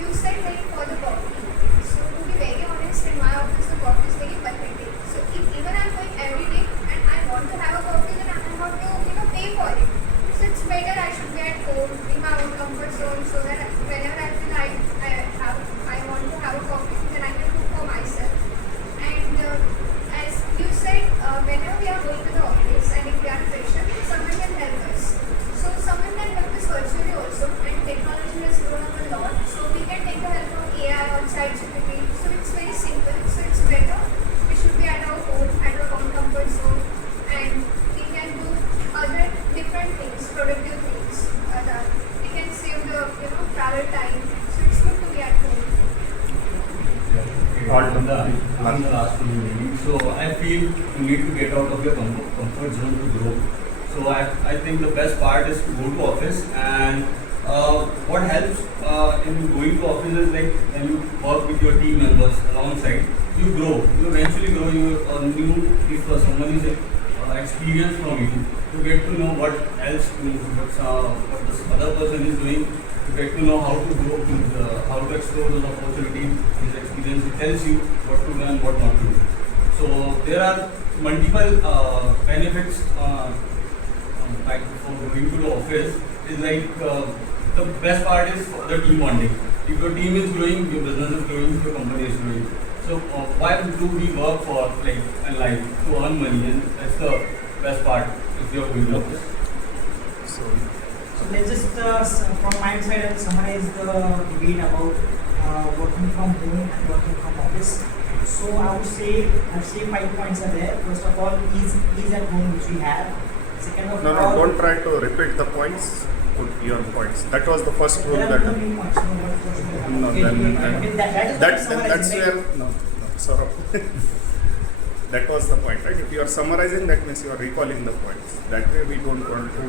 you said like for the coffee. So to be very honest, in my office the coffee is very pathetic. So if even I'm going every day and I want to have a coffee, then I have to pay for it. So it's better I should be at home in my own comfort zone so that whenever I feel I want to have a coffee, then I can cook for myself. And as you said, whenever we are going to the office and if we are patient, someone can help us. So someone can help us virtually also, and technology has grown up a lot. So we can take the help of AI or ChatGPT. So it's very simple. I'm the last one remaining. So I feel you need to get out of your comfort zone to grow. So I think the best part is to go to office, and what helps in going to office is like when you work with your team members alongside, you grow. You eventually grow. If someone is experienced from you, to get to know what else what this other person is doing, to get to know how to grow, how to explore those opportunities. His experience tells you what to do and what not to do. So there are multiple benefits like for going to the office. Is like the best part is the team bonding. If your team is growing, your business is growing, your company is growing. So why do we work for like in life to earn money? And that's the best part if you're going to office. So let's just from my side I'll summarize the debate about working from home and working from office. So I'll say 5 points are there. First of all, ease at home which we have. Second of No, all, don't try to repeat the points. Put your points. That was the first rule there that. are no new points. No, what first we have. No, Okay, then that is that's what I'm summarizing, where right? no, Saurabh. That was the point, right? If you are summarizing, that means you are recalling the points. That way, we don't want to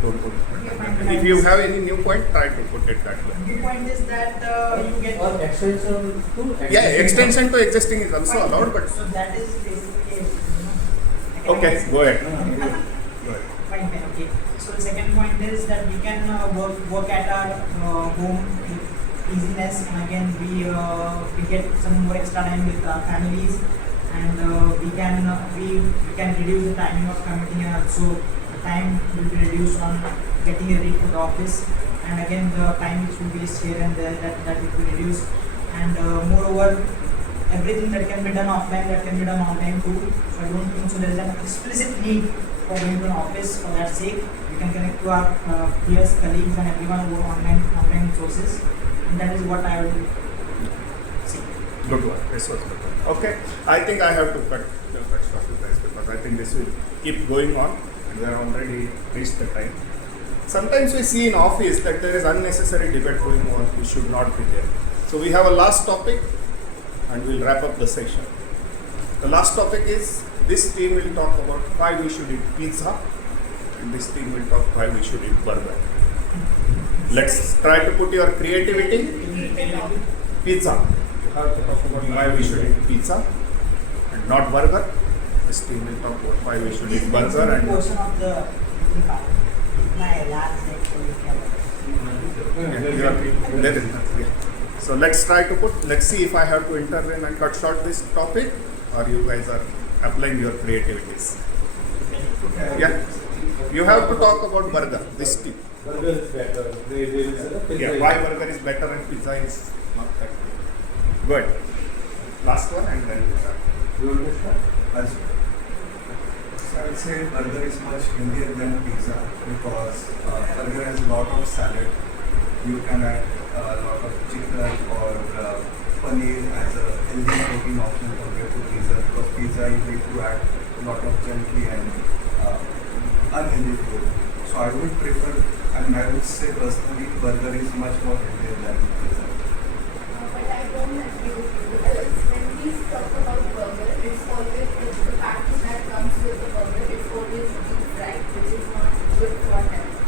don't put it Okay, that fine. way. If you have any new point, try to put it that way. New point is that you get Or extension to Yeah, extension to existing is also Fine. allowed, but So that is basically I can okay, understand. go ahead. Go ahead. Fine, okay. So the second point is that we can work at our home with easiness, and again we get some more extra time with our families, and we can reduce the timing of commuting, and also the time will be reduced on getting ready for the office, and again the time which will be just here and there, that will be reduced, and moreover everything that can be done offline that can be done online too. So I don't think so there is an explicit need for going to an office. For that sake, we can connect to our peers, colleagues, and everyone who are online sources, and that is what I will say. Good one. This was good one. Okay, I think I have to cut short you guys because I think this will keep going on. We are already reached the time. Sometimes we see in office that there is unnecessary debate going on. We should not be there. So we have a last topic, and we'll wrap up the session. The last topic is this team will talk about why we should eat pizza, and this team will talk why we should eat burger. Let's try to put your creativity. Pizza. You have to talk about why we should eat pizza and not burger. This team will talk about why we should This eat makes burger me and portion of the part. My last actually. there is nothing. Yeah. So let's try to put. Let's see if I have to intervene and cut short this topic, or you guys are applying your creativities. Yeah. You have to talk about burger. This team. burger is better. There is a pizza. Yeah. Why burger is better and pizza is not that good. Go ahead. Last one and then. You want to start? So I would say burger is much healthier than pizza because burger has a lot of salad. You can add a lot of chicken or paneer as a healthy protein option compared to pizza, because pizza you need to add a lot of junky and unhealthy food. So I would prefer, and I would say personally, burger is much more healthier than pizza. But I don't agree with you because when we talk about burger, it's always the package that comes with the burger. It's always deep fried, which is not good for health.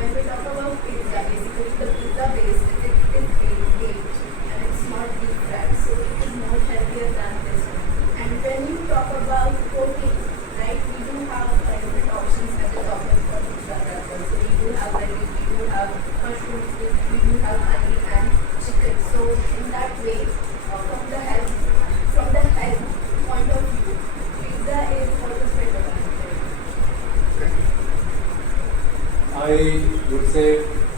When we talk about pizza, basically the pizza base is baked and it's not deep fried, so it is more healthier than this one. And when you talk about protein, right, we do have different options at the top end for pizza as well. So we do have veggies, we do have mushrooms, we do have honey and chicken. So in that way, from the health point of view, pizza is always better than bread. I would say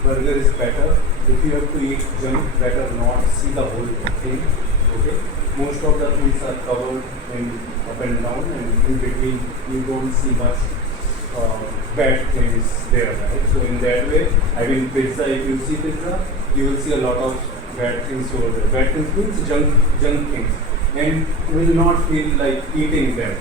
burger is better. If you have to eat junk, better not see the whole thing. Okay. Most of the foods are covered in up and down, and in between you don't see much bad things there, right? So in that way, I mean pizza. If you see pizza, you will see a lot of bad things over there. Bad things means junk things, and you will not feel like eating them.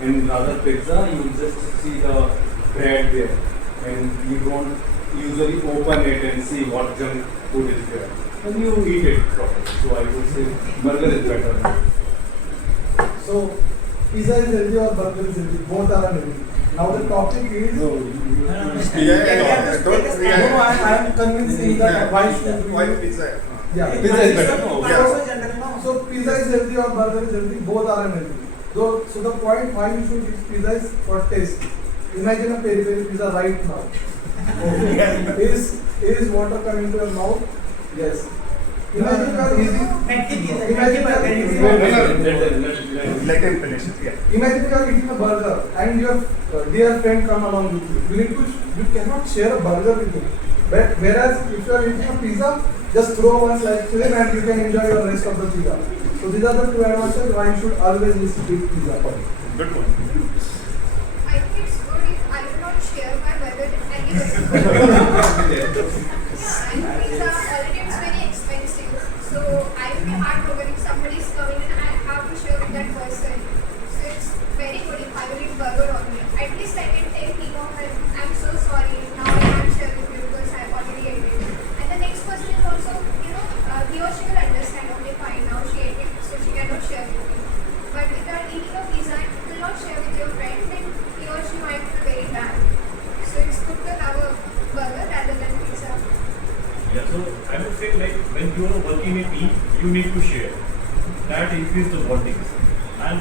And rather pizza, you will just see the bread there, and you don't usually open it and see what junk food is there, and you eat it properly. So I would say burger is better. So pizza is healthy or burger is healthy? Both are unhealthy. Now the topic is. I am convincing that why should we? Why pizza? Yeah, Pizza is better. So pizza is healthy or burger is healthy? Both are unhealthy. So the point why you should eat pizza is for taste. Imagine a peri peri pizza right now. Okay. Is water coming to your mouth? Yes. Imagine you are eating. Imagine you are eating. Let him finish it. Yeah. Imagine you are eating a burger and your dear friend come along with you. You cannot share a burger with him. But whereas if you are eating a pizza, just throw one slice to him and you can enjoy the rest of the pizza. So these are the two advantages why you should always eat pizza. Good one. I think it's good if I do not share my burger with anybody. Yeah, and pizza already it's very expensive. So I will be heartbroken if somebody is coming and I have to share with that person. So it's very good if I will eat burger only. At least I can take him off and I'm so sorry. Now I can't share with you because I already ate it. And the next person is also, he or she will understand, okay fine, now she ate it, so she cannot share with me. But if you are eating a pizza and you will not share with your friend, then he or she might feel very bad. So it's good to have a burger rather than pizza. Yeah, so I would say like when you are working in a team, you need to share. That increases the bonding. And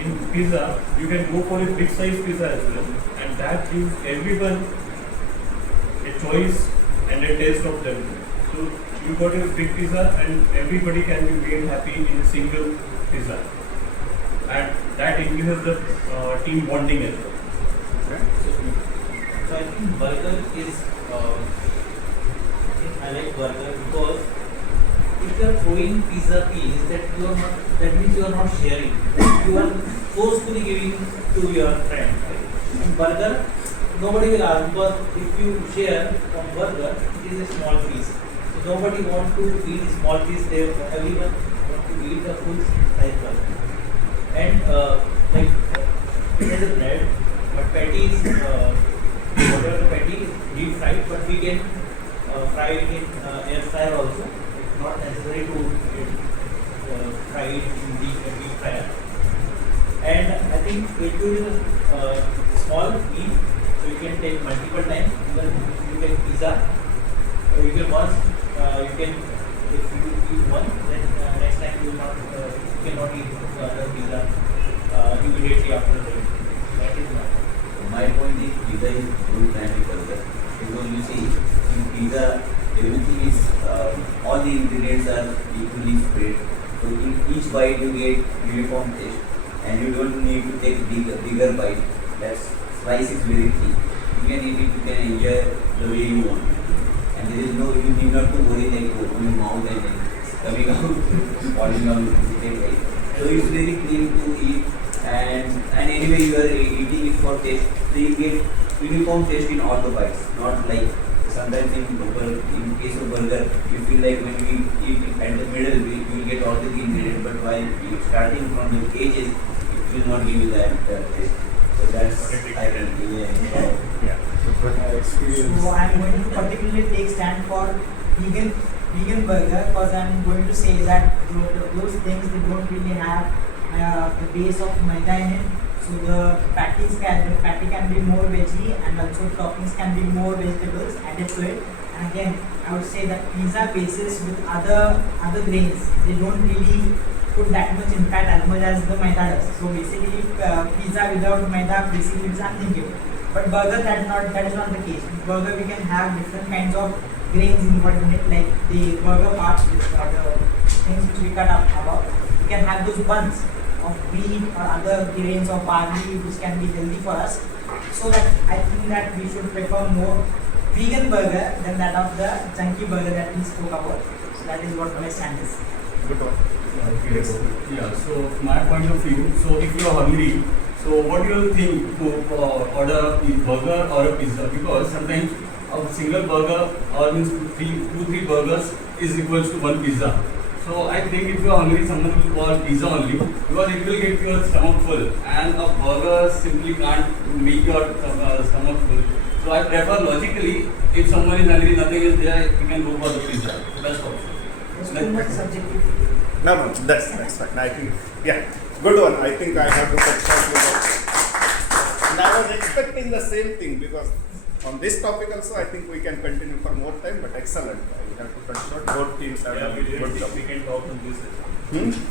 in pizza, you can go for a big size pizza as well, and that gives everyone a choice and a taste of them. So you got a big pizza and everybody can be made happy in a single pizza. And that increases the team bonding as well. So I think burger is, I like burger because if you are throwing pizza piece, that means you are not sharing. You are forcefully giving to your friend. Right? And burger, nobody will ask because if you share on burger, it is a small piece. So nobody want to eat a small piece. Everyone want to eat a full size burger. And like there's a bread, but patties, whatever the patty is deep fried, but we can fry it in air fryer also. It's not necessary to fry it in deep fryer. And I think it will small meat, so you can take multiple times. Even if you take pizza, you can once, you can, if you eat one, then next time you will not, you cannot eat the pizza immediately after the meal. That is my point. My point is pizza is good than a burger because you see in pizza everything is all the ingredients are equally spread. So in each bite you get uniform taste and you don't need to take bigger bite. That slice is very thin. You can eat it, you can enjoy the way you want. And there is no, you need not to worry like open your mouth and then coming out, falling out, right? So it's very clean to eat. And anyway you are eating it for taste, so you get uniform taste in all the bites, not like sometimes in case of burger you feel like when we eat at the middle we will get all the ingredients, but while starting from the edges it will not give you that taste. So that's I can So I'm going to particularly take stand for vegan burger because I'm going to say that those things they don't really have the base of maida in it. So the patty can be more veggie and also toppings can be more vegetables added to it. And again, I would say that pizza bases with other grains, they don't really put that much impact as much as the maida does. So basically, pizza without maida basically is unthinkable. But burger that is not the case. With burger we can have different kinds of grains involved in it, like the burger parts, the things which we cut up about. We can have those buns of wheat or other grains of barley which can be healthy for us. So that I think that we should prefer more vegan burger than that of the junky burger that we spoke about. So that is what my stand is. Good one. Yeah, so my point of view, so if you are hungry, so what do you think to order a burger or a pizza? Because sometimes a single burger or means two, three burgers is equals to one pizza. So I think if you are hungry, someone will call pizza only because it will get your stomach full, and a burger simply can't make your stomach full. So I prefer logically, if someone is hungry, nothing is there, you can go for the pizza. That's all. It's too much subjective. No, that's fine. I think, yeah. Good one. I think I have to cut short with that. And I was expecting the same thing because on this topic also I think we can continue for more time, but excellent. I have to cut short. Both teams have Yeah, done we didn't good think job. we can talk on this.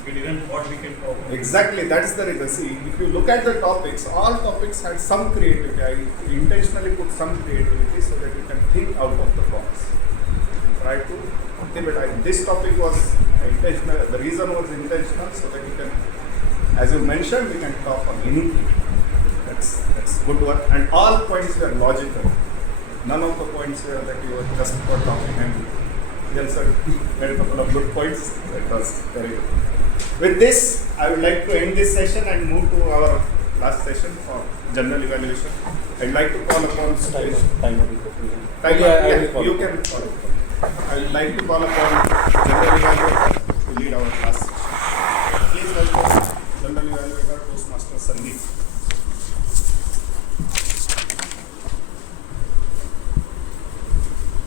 We didn't thought we can talk on this. Exactly, that is the reason. See, if you look at the topics, all topics had some creativity. I intentionally put some creativity so that you can think out of the box. Try to think it. This topic was intentional. The reason was intentional so that you can, as you mentioned, we can talk on anything. That's good one. And all points were logical. None of the points were that you were just for talking and yes, sir, made a couple of good points. That was very good. With this, I would like to end this session and move to our last session for general evaluation. I'd like to call upon stage. You can call it. I would like to call upon general evaluator to lead our last session. Please welcome general evaluator Toastmaster Sandeep.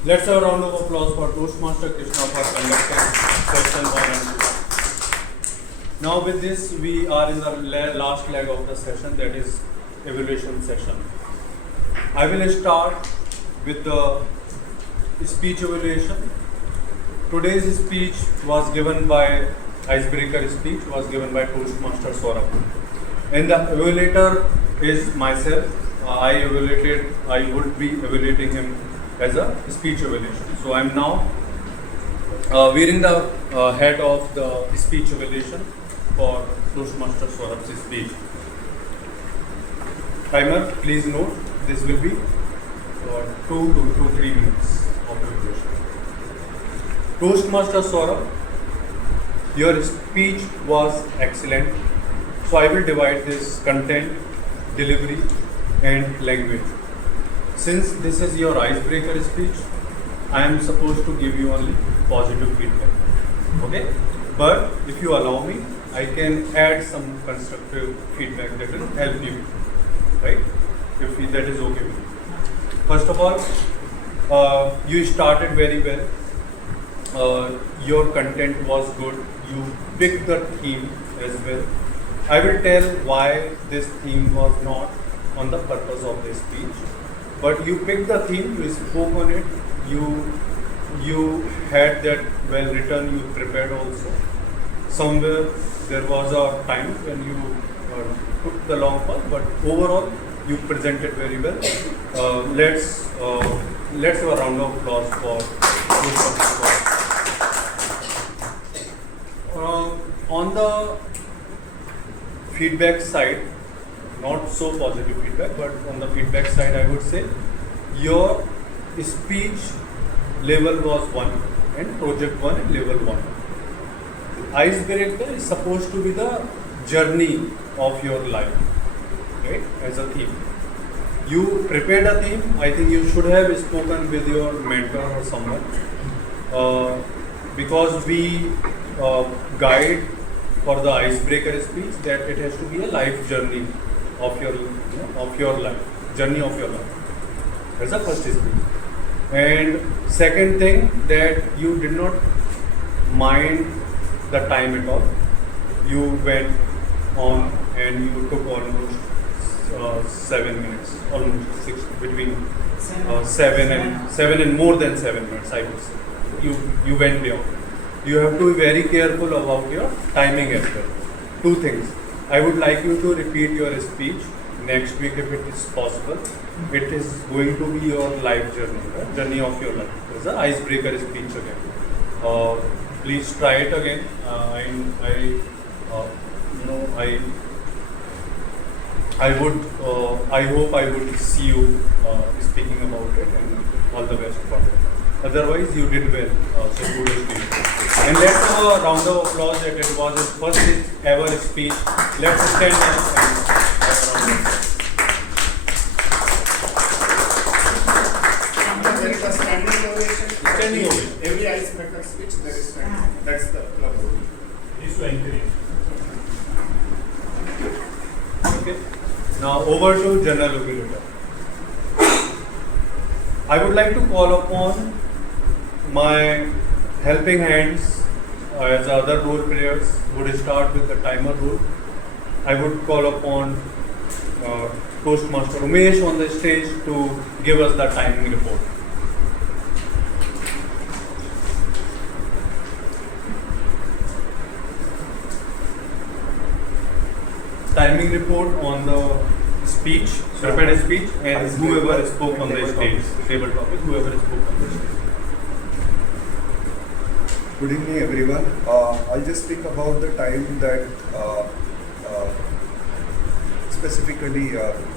Let's have a round of applause for Toastmaster Krishna for conducting session 1 and 2. Now with this, we are in the last leg of the session, that is evaluation session. I will start with the speech evaluation. Today's speech was given by, icebreaker speech was given by Toastmaster Saurabh. And the evaluator is myself. I would be evaluating him as a speech evaluation. So I am now wearing the head of the speech evaluation for Toastmaster Saurabh's speech. Timer, please note, this will be 2 to 3 minutes of evaluation. Toastmaster Saurabh, your speech was excellent. So I will divide this content, delivery and language. Since this is your icebreaker speech, I am supposed to give you only positive feedback. Okay? But if you allow me, I can add some constructive feedback that will help you. Right? If that is okay with you. First of all, you started very well. Your content was good. You picked the theme as well. I will tell why this theme was not on the purpose of this speech. But you picked the theme, you spoke on it, you had that well written, you prepared also. Somewhere there was a time when you took the long path, but overall you presented very well. Let's have a round of applause for on the feedback side. Not so positive feedback, but on the feedback side, I would say your speech level was 1 and project 1 and level 1. Icebreaker is supposed to be the journey of your life, right? As a theme. You prepared a theme. I think you should have spoken with your mentor or someone, because we guide for the icebreaker speech that it has to be a life journey of your life, journey of your life. That's the first speech. And second thing, that you did not mind the time at all. You went on and you took almost 7 minutes, almost 6, between 7 and more than 7 minutes, I would say. You went beyond. You have to be very careful about your timing as well. 2 things. I would like you to repeat your speech next week if it is possible. It is going to be your life journey, right? Journey of your life. It's an icebreaker speech again. Please try it again. I hope I would see you speaking about it, and all the best for it. Otherwise, you did well. So kudos to you. And let's have a round of applause that it was his first ever speech. Let's stand and have a round of applause. There is a standing ovation. Standing ovation. Every icebreaker speech, there is standing. That's the club rule. This to encourage. Okay. Now over to general evaluator. I would like to call upon my helping hands as other role players would start with the timer role. I would call upon Toastmaster Umesh on the stage to give us the timing report. Timing report on the speech, prepared speech, and whoever spoke on the stage, table topic, whoever spoke on the stage. Good evening, everyone. I'll just speak about the time that specifically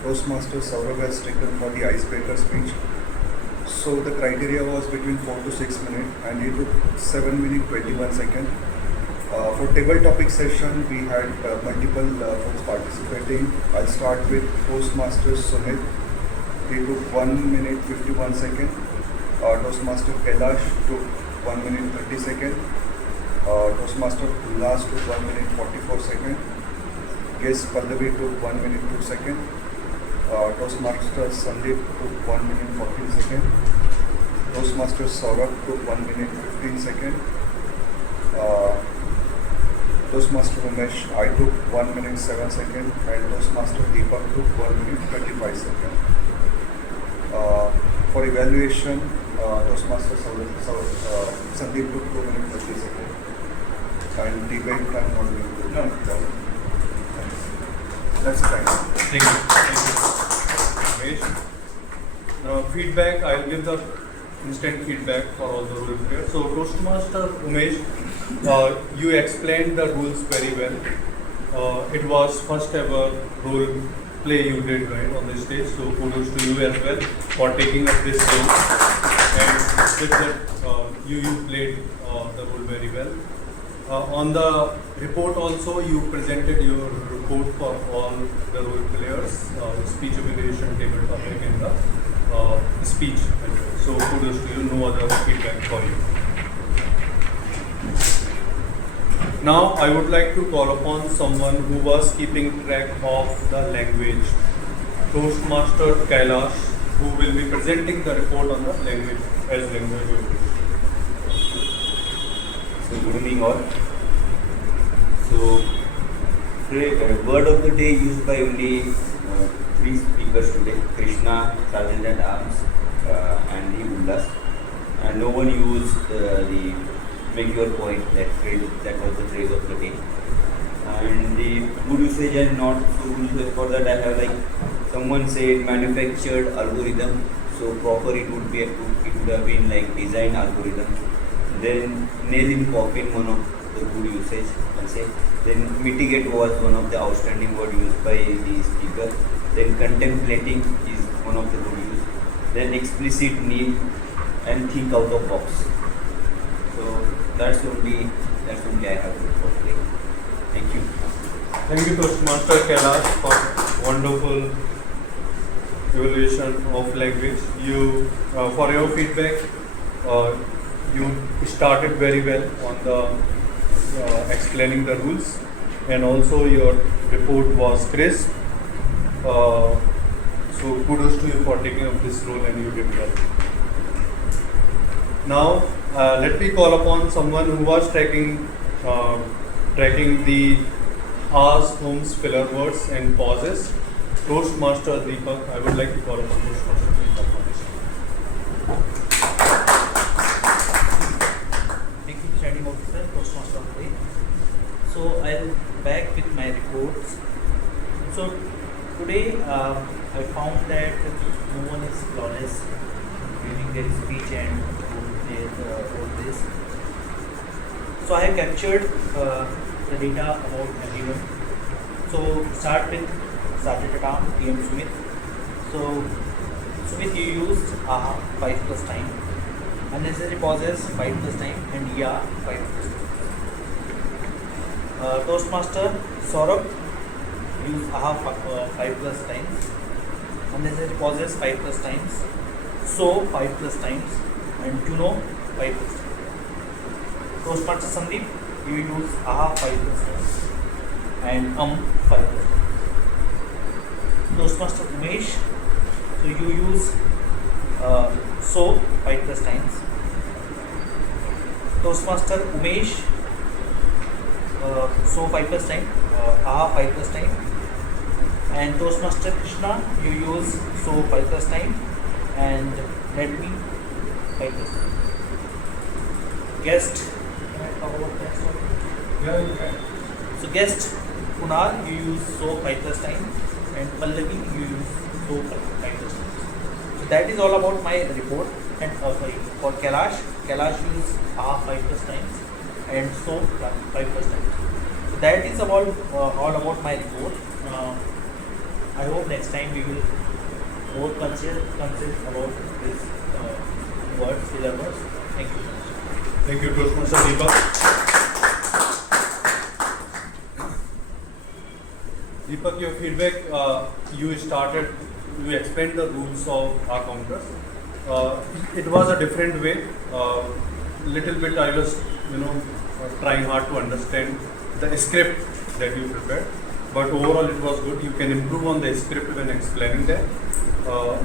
Toastmaster Saurabh has taken for the icebreaker speech. So the criteria was between 4 to 6 minutes, and he took 7 minutes 21 seconds. For table topic session, we had multiple folks participating. I'll start with Toastmaster Sumit. He took 1 minute 51 seconds. Toastmaster Kailash took 1 minute 30 seconds. Toastmaster Ullas took 1 minute 44 seconds. Guest Pallavi took 1 minute 2 seconds. Toastmaster Sandeep took 1 minute 14 seconds. Toastmaster Saurabh took 1 minute 15 seconds. Toastmaster Umesh, I took 1 minute 7 seconds, and Toastmaster Deepak took 1 minute 35 seconds. For evaluation, Toastmaster Sandeep took 2 minutes 30 seconds, and debate time 1 minute 2 minutes. That's the time. Thank you. Umesh. Now feedback, I'll give the instant feedback for all the role players. So Toastmaster Umesh, you explained the rules very well. It was first ever role play you did right on the stage, so kudos to you as well for taking up this role. And with that, you played the role very well. On the report also, you presented your report for all the role players, speech evaluation, table topic, and the speech. So kudos to you. No other feedback for you. Now I would like to call upon someone who was keeping track of the language, Toastmaster Kailash, who will be presenting the report on the language as language. So good evening all. So today, word of the day used by only 3 speakers today: Krishna, Sergeant at Arms, and the Ullas. And no one used the make your point, that was the phrase of the day. And the good usage and not so good usage, for that I have, like someone said, manufactured algorithm. So proper it would have been like design algorithm. Then nail in coffin, one of the good usage, I'll say. Then mitigate was one of the outstanding word used by the speaker. Then contemplating is one of the good use. Then explicit need and think out of box. So that's only I have for today. Thank you. Thank you, Toastmaster Kailash, for wonderful evaluation of language. You, for your feedback, you started very well on the explaining the rules, and also your report was crisp. So kudos to you for taking up this role, and you did well. Now, let me call upon someone who was tracking the A's, homes, filler words, and pauses. Toastmaster Deepak, I would like to call upon Toastmaster Deepak. Thank you, Presiding Officer, Toastmaster of the day. So I'll back with my reports. So today I found that no one is flawless during their speech and all this. So I have captured the data about everyone. So start with Sergeant at Arms, PM Sumit. So Sumit, you used 5+ time, unnecessary pauses 5+ time, and 5+. Toastmaster Saurabh used 5+ times, unnecessary pauses 5+ times, so 5+ times, and to know 5+. Toastmaster Sandeep, you use 5+ times, and 5+. Toastmaster Umesh, so you use so 5+ times. Toastmaster Umesh, so 5 time, aha 5 time, and Toastmaster Krishna you use so 5 time, and let me 5 time. Guest, can I talk about that? Yeah, you can. So guest Kunal you use so 5 time, and Pallavi you use so 5 times. So that is all about my report. And sorry, for Kailash use 5 times and so 5 times. So that is about all about my report. I hope next time we will more conscious about this word syllabus. Thank you. Thank you, Toastmaster Deepak. Deepak, your feedback, you explained the rules of our counters. It was a different way. Little bit I was, trying hard to understand the script that you prepared. But overall it was good. You can improve on the script when explaining that.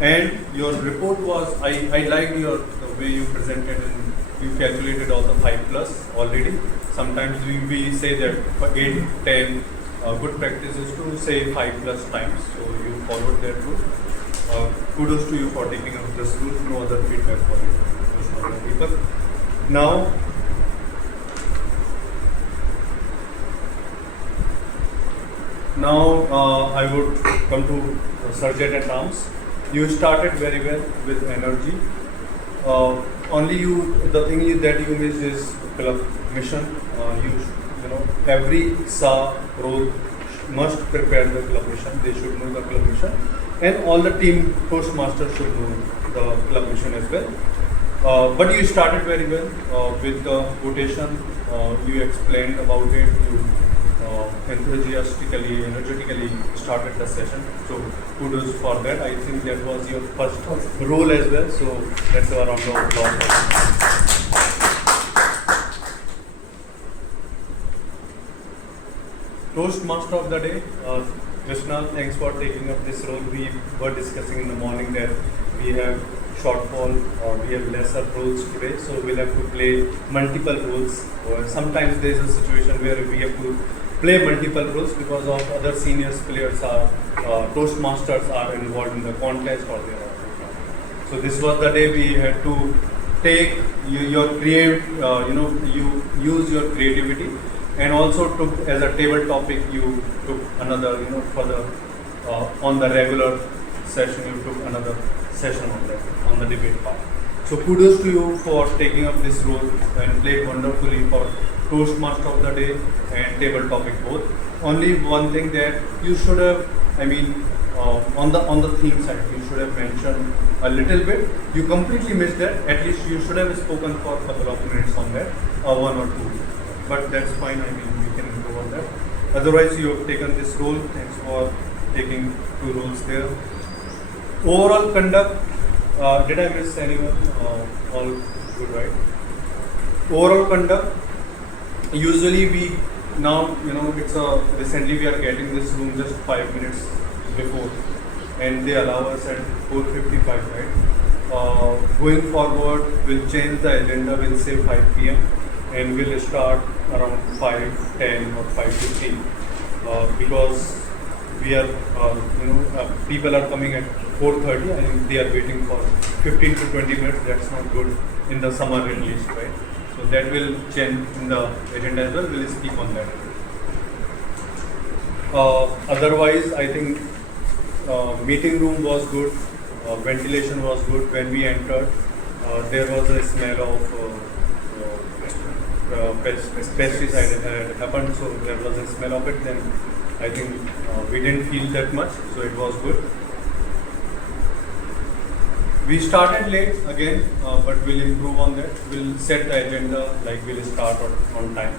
And your report was, I liked the way you presented and you calculated all the 5+ already. Sometimes we say that for 8, 10, good practice is to say 5+ times. So you followed that rule. Kudos to you for taking up this rule. No other feedback for you. People. Now, I would come to Sergeant at Arms. You started very well with energy. Only the thing is that you missed is club mission. Every SA role must prepare the club mission. They should know the club mission, and all the team Toastmasters should know the club mission as well. But you started very well with the quotation. You explained about it. You enthusiastically, energetically started the session. So kudos for that. I think that was your first role as well. So that's a round of applause. Toastmaster of the day, Krishna, thanks for taking up this role. We were discussing in the morning that we have shortfall or we have lesser roles today, so we'll have to play multiple roles. Or sometimes there is a situation where we have to play multiple roles because of other seniors players are Toastmasters are involved in the contest or they are. So this was the day we had to take your you use your creativity. And also took as a table topic, you took another, for the on the regular session, you took another session on that, on the debate part. So kudos to you for taking up this role and played wonderfully for Toastmaster of the day and table topic both. Only one thing that you should have, on the theme side, you should have mentioned a little bit. You completely missed that. At least you should have spoken for a couple of minutes on that, 1 or 2. But that's fine, we can improve on that. Otherwise, you have taken this role. Thanks for taking 2 roles there. Overall conduct, did I miss anyone? All good, right? Overall conduct, usually we, now, recently we are getting this room just 5 minutes before. And they allow us at 4:55, right? Going forward, we'll change the agenda, we'll say 5 p.m. and we'll start around 5:10 or 5:15 because we are, people are coming at 4:30 and they are waiting for 15 to 20 minutes. That's not good in the summer at least, right? So that will change in the agenda as well. We'll speak on that. Otherwise, I think meeting room was good. Ventilation was good. When we entered, there was a smell of pesticide had happened, so there was a smell of it. Then I think we didn't feel that much, so it was good. We started late again, but we'll improve on that. We'll set the agenda, like we'll start on time.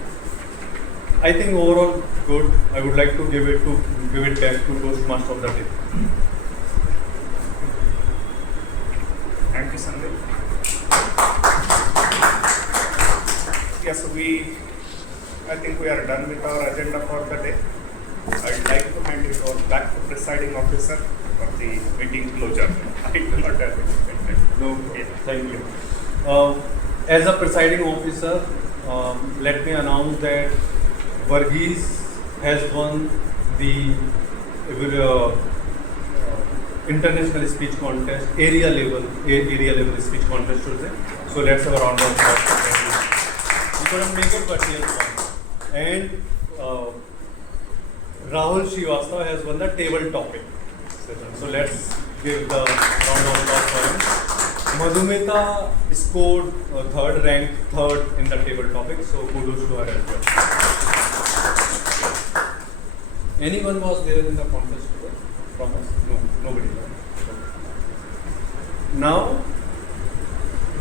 I think overall good. I would like to give it back to Toastmaster of the day. Thank you, Sandeep. Yes, I think we are done with our agenda for the day. I'd like to hand it over back to presiding officer for the meeting closure. I do not have anything. No, thank you. As a presiding officer, let me announce that Varghese has won the international speech contest, area level speech contest today. So let's have a round of applause. He couldn't make it, but he has won. And Rahul Srivastava has won the table topic session. So let's give the round of applause for him. Madhumita scored ranked third in the table topic. So kudos to her as well. Anyone was there in the contest today from us? No, nobody. Now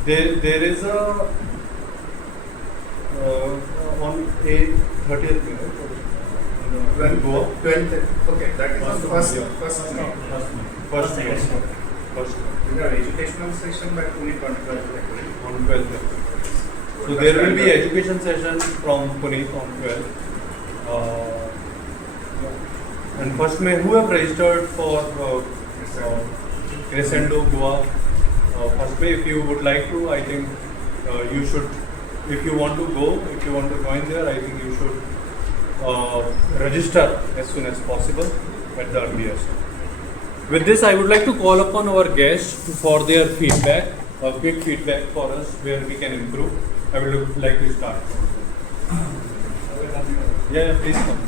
there is a on a 30th minute. Goa. 12th. Okay, that is on first May. First. We have educational session by Puneet on 12th. On 12th. So there will be education session from Puneet on 12th. And first May, who have registered for Crescendo Goa? First May, if you would like to, I think you should. If you want to go, if you want to join there, I think you should register as soon as possible at the earliest. With this, I would like to call upon our guests for their feedback, quick feedback for us where we can improve. I would like to start. Yeah, please come.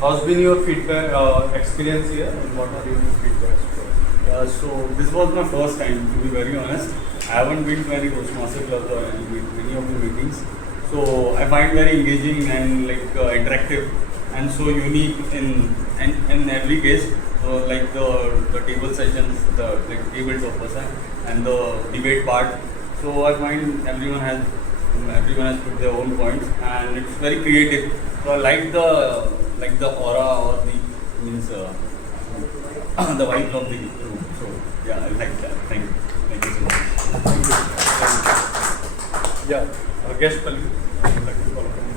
How's been your feedback experience here, and what are your feedbacks? So this was my first time, to be very honest. I haven't been to any Toastmaster clubs or any of the meetings. So I find very engaging and interactive and so unique in every case. Like the table sessions, the table toppers and the debate part. So I find everyone has put their own points and it's very creative. So I like the aura or the the vibe of the room. So yeah, I like that. Thank you so much. Thank you. Yeah, guest Palvi. I would like to call upon you.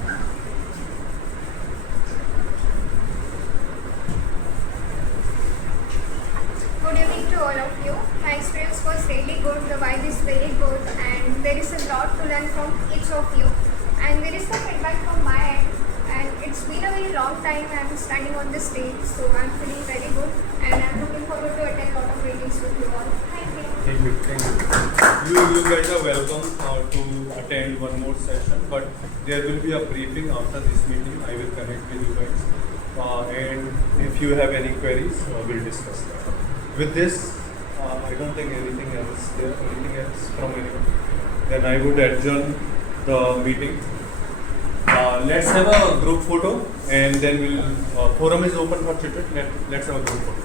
Good evening to all of you. My experience was really good. The vibe is very good, and there is a lot to learn from each of you. And there is some feedback from my end. And it's been a very long time I'm standing on the stage, so I'm feeling very good. And I'm looking forward to attend a lot of meetings with you all. Thank you. Thank you. You guys are welcome to attend one more session, but there will be a briefing after this meeting. I will connect with you guys. And if you have any queries, we'll discuss that. With this, I don't think anything else from anyone. Then I would adjourn the meeting. Let's have a group photo and then forum is open for chit-chat. Let's have a group photo.